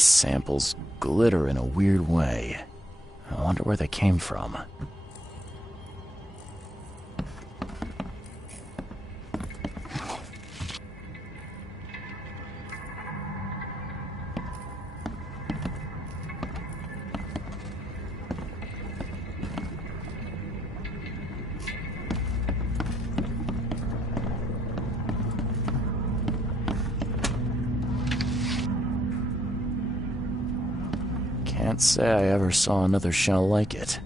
These samples glitter in a weird way. I wonder where they came from. Can't say I ever saw another shell like it.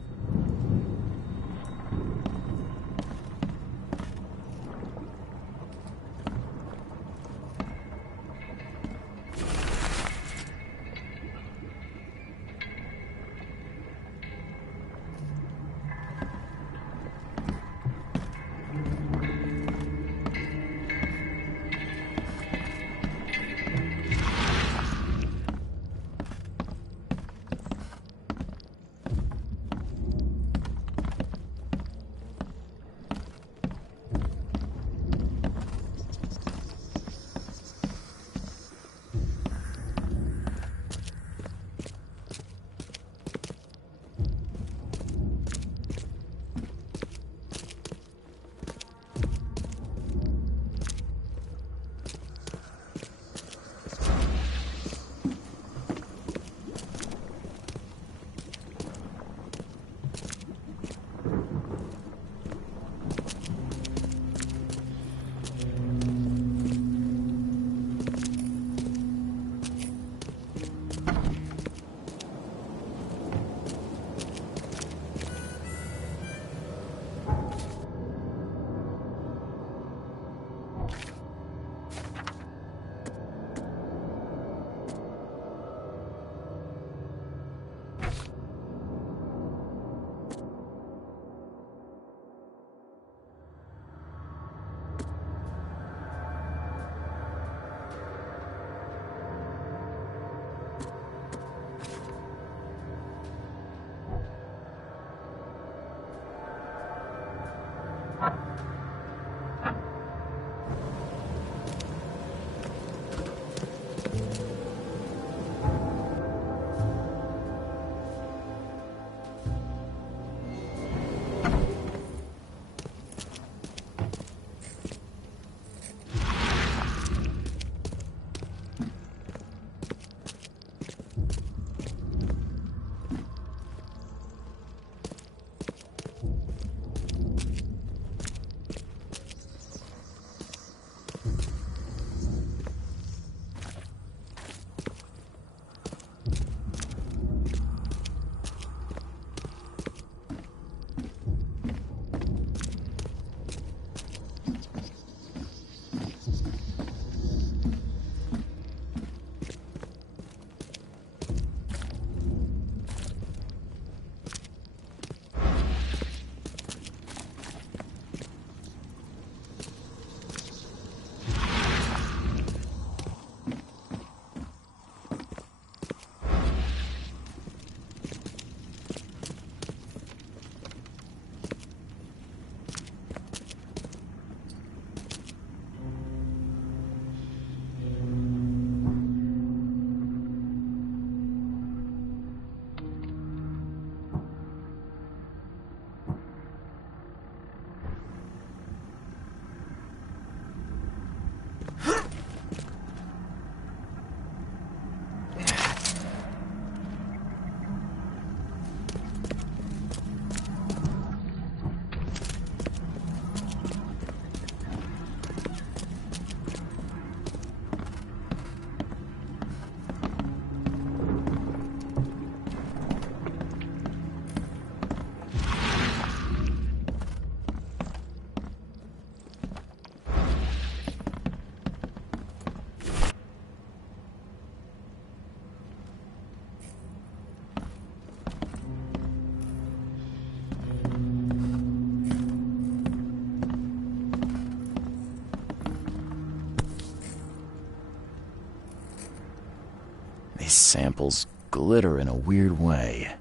These samples glitter in a weird way.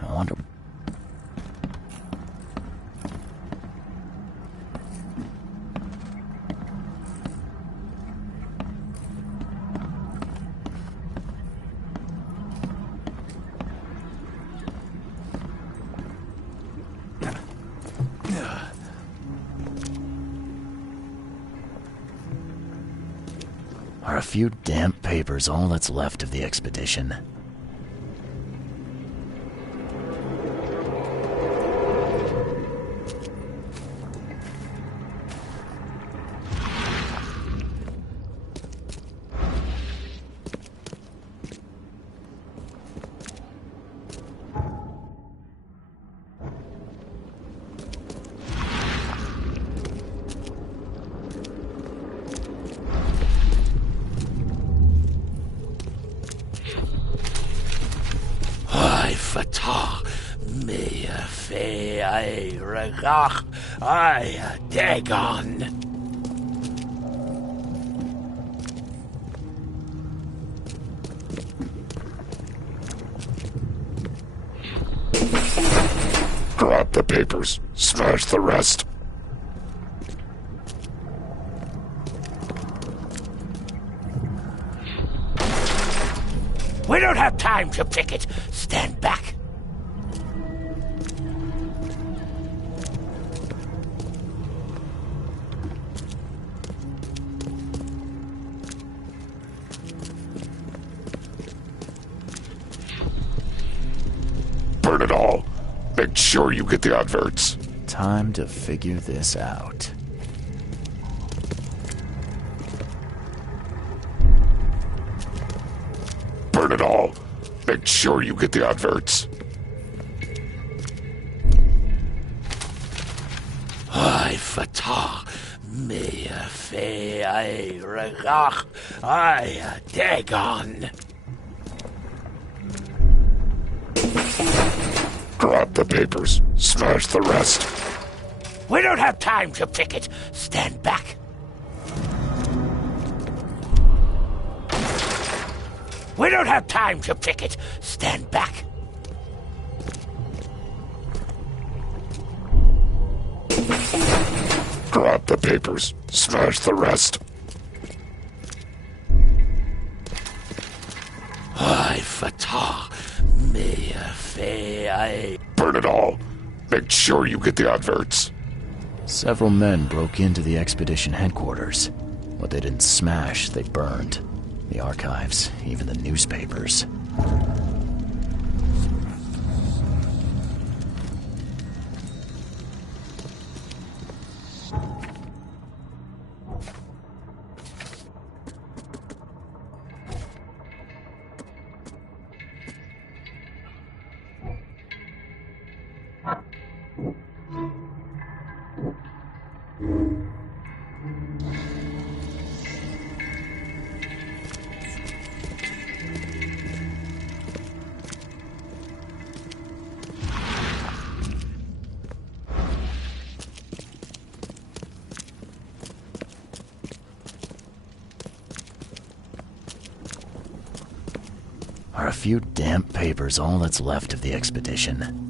I wonder... Are a few damp papers all that's left of the expedition? Dagon. Grab the papers. Smash the rest. We don't have time to pick it. Stand back. Burn it all. Make sure you get the adverts. Time to figure this out. Burn it all. Make sure you get the adverts. Ay fatah me fe ay regach ay Dagon. Grab the papers. Smash the rest. We don't have time to pick it. Stand back. We don't have time to pick it. Stand back. Grab the papers. Smash the rest. Ay fatah me fe ay. Burn it all. Make sure you get the adverts. Several men broke into the expedition headquarters. What they didn't smash, they burned. The archives, even the newspapers. Are a few damp papers all that's left of the expedition?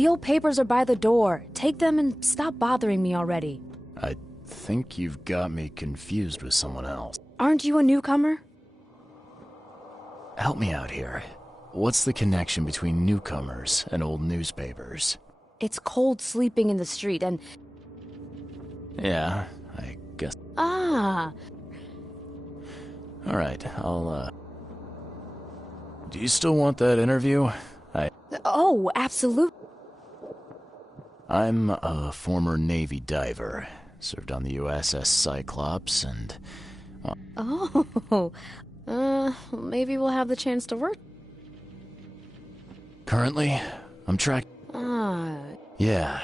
The old papers are by the door. Take them and stop bothering me already. I think you've got me confused with someone else. Aren't you a newcomer? Help me out here. What's the connection between newcomers and old newspapers? It's cold sleeping in the street and... Yeah, I guess. Ah. Alright, Do you still want that interview? Oh, absolutely. I'm a former Navy diver. Served on the USS Cyclops and... Oh. Maybe we'll have the chance to work. Currently, I'm track... Yeah.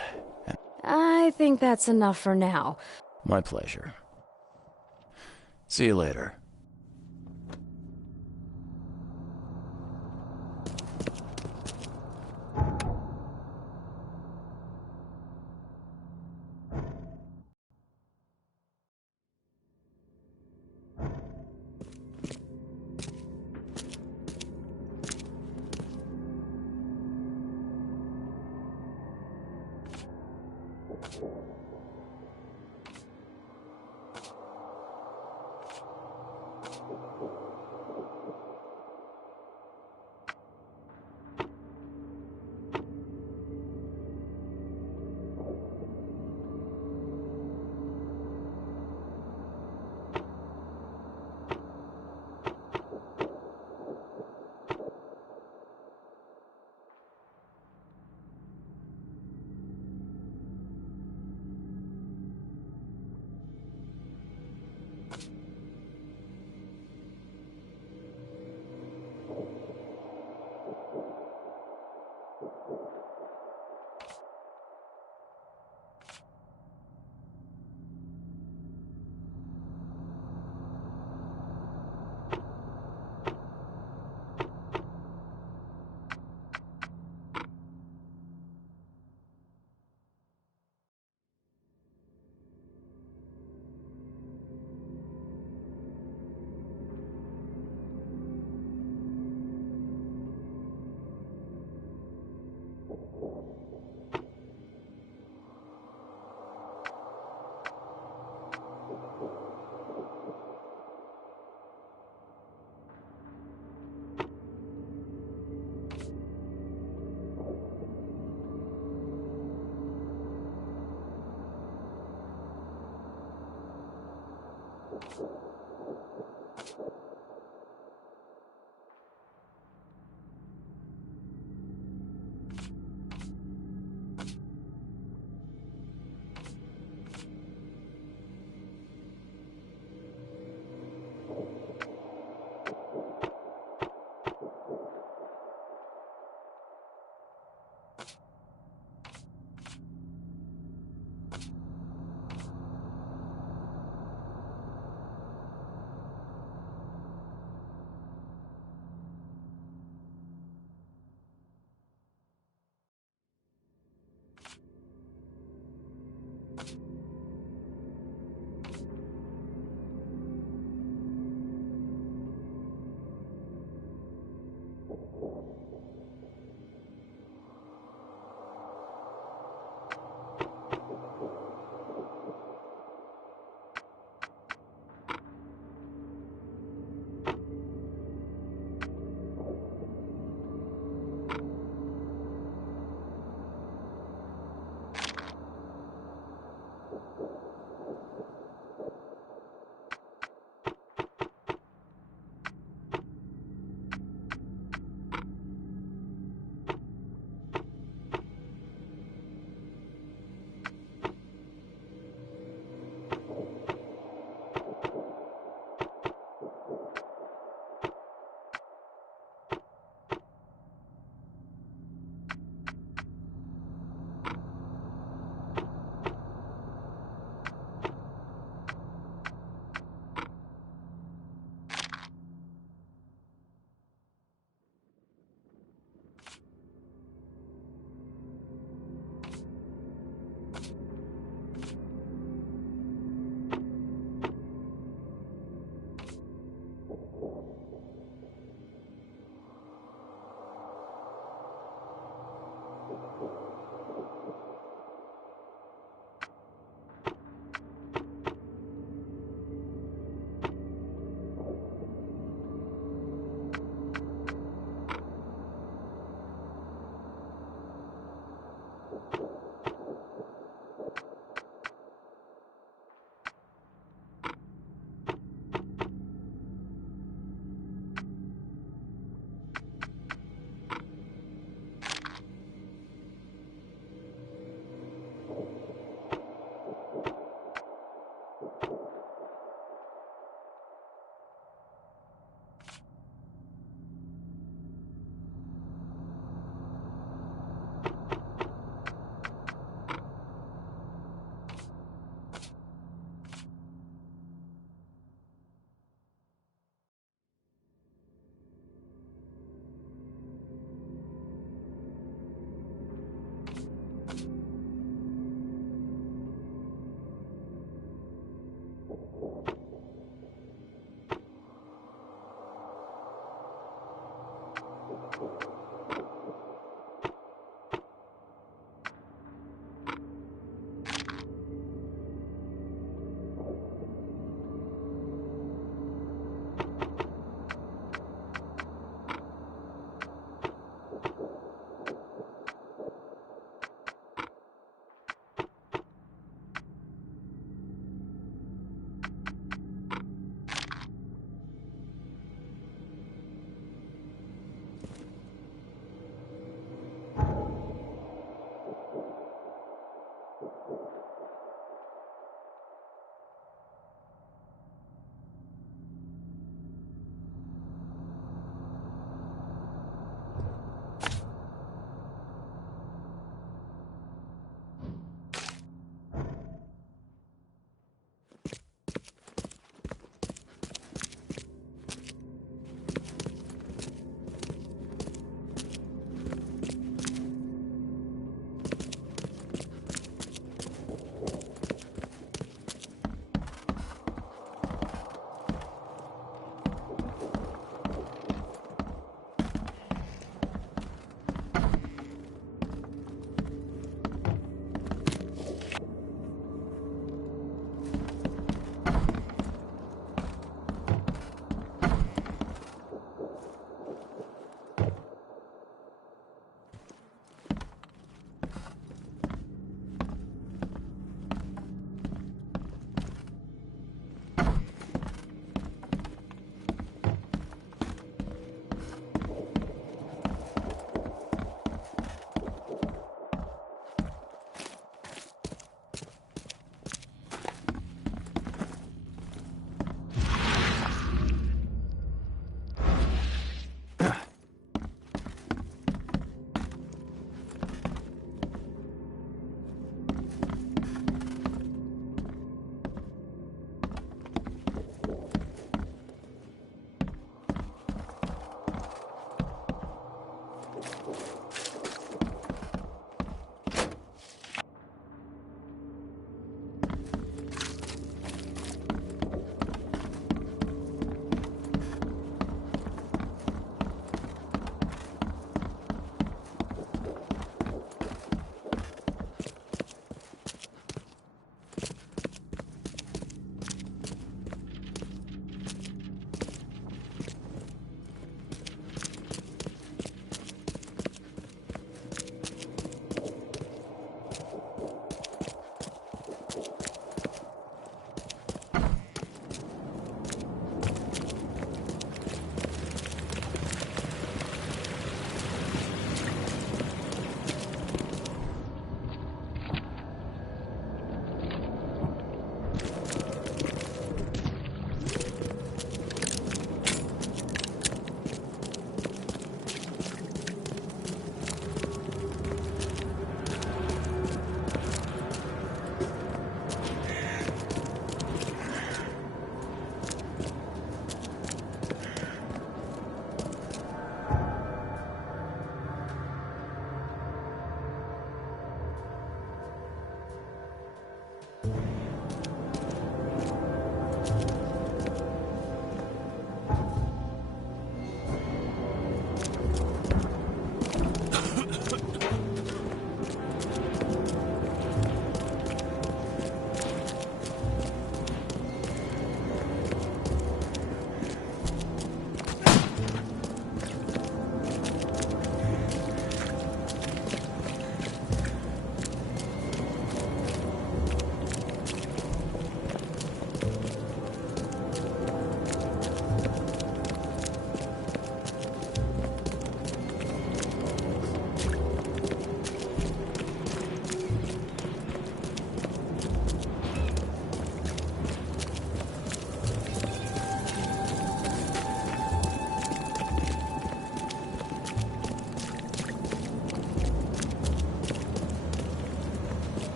I think that's enough for now. My pleasure. See you later.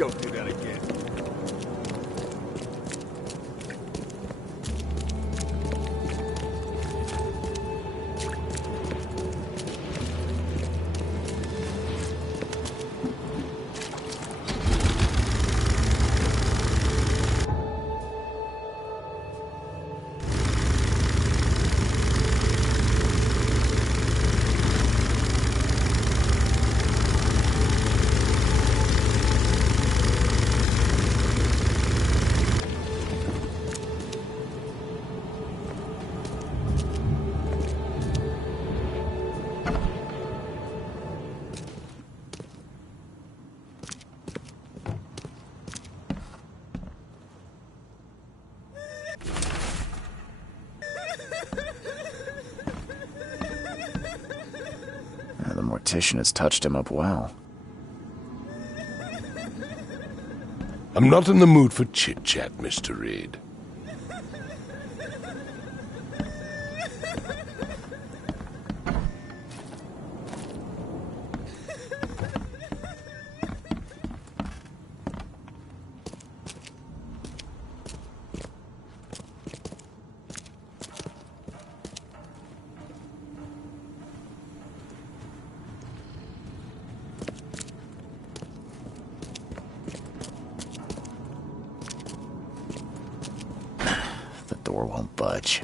Don't do that again. The mortician has touched him up well. I'm not in the mood for chit-chat, Mr. Reed. The door won't budge.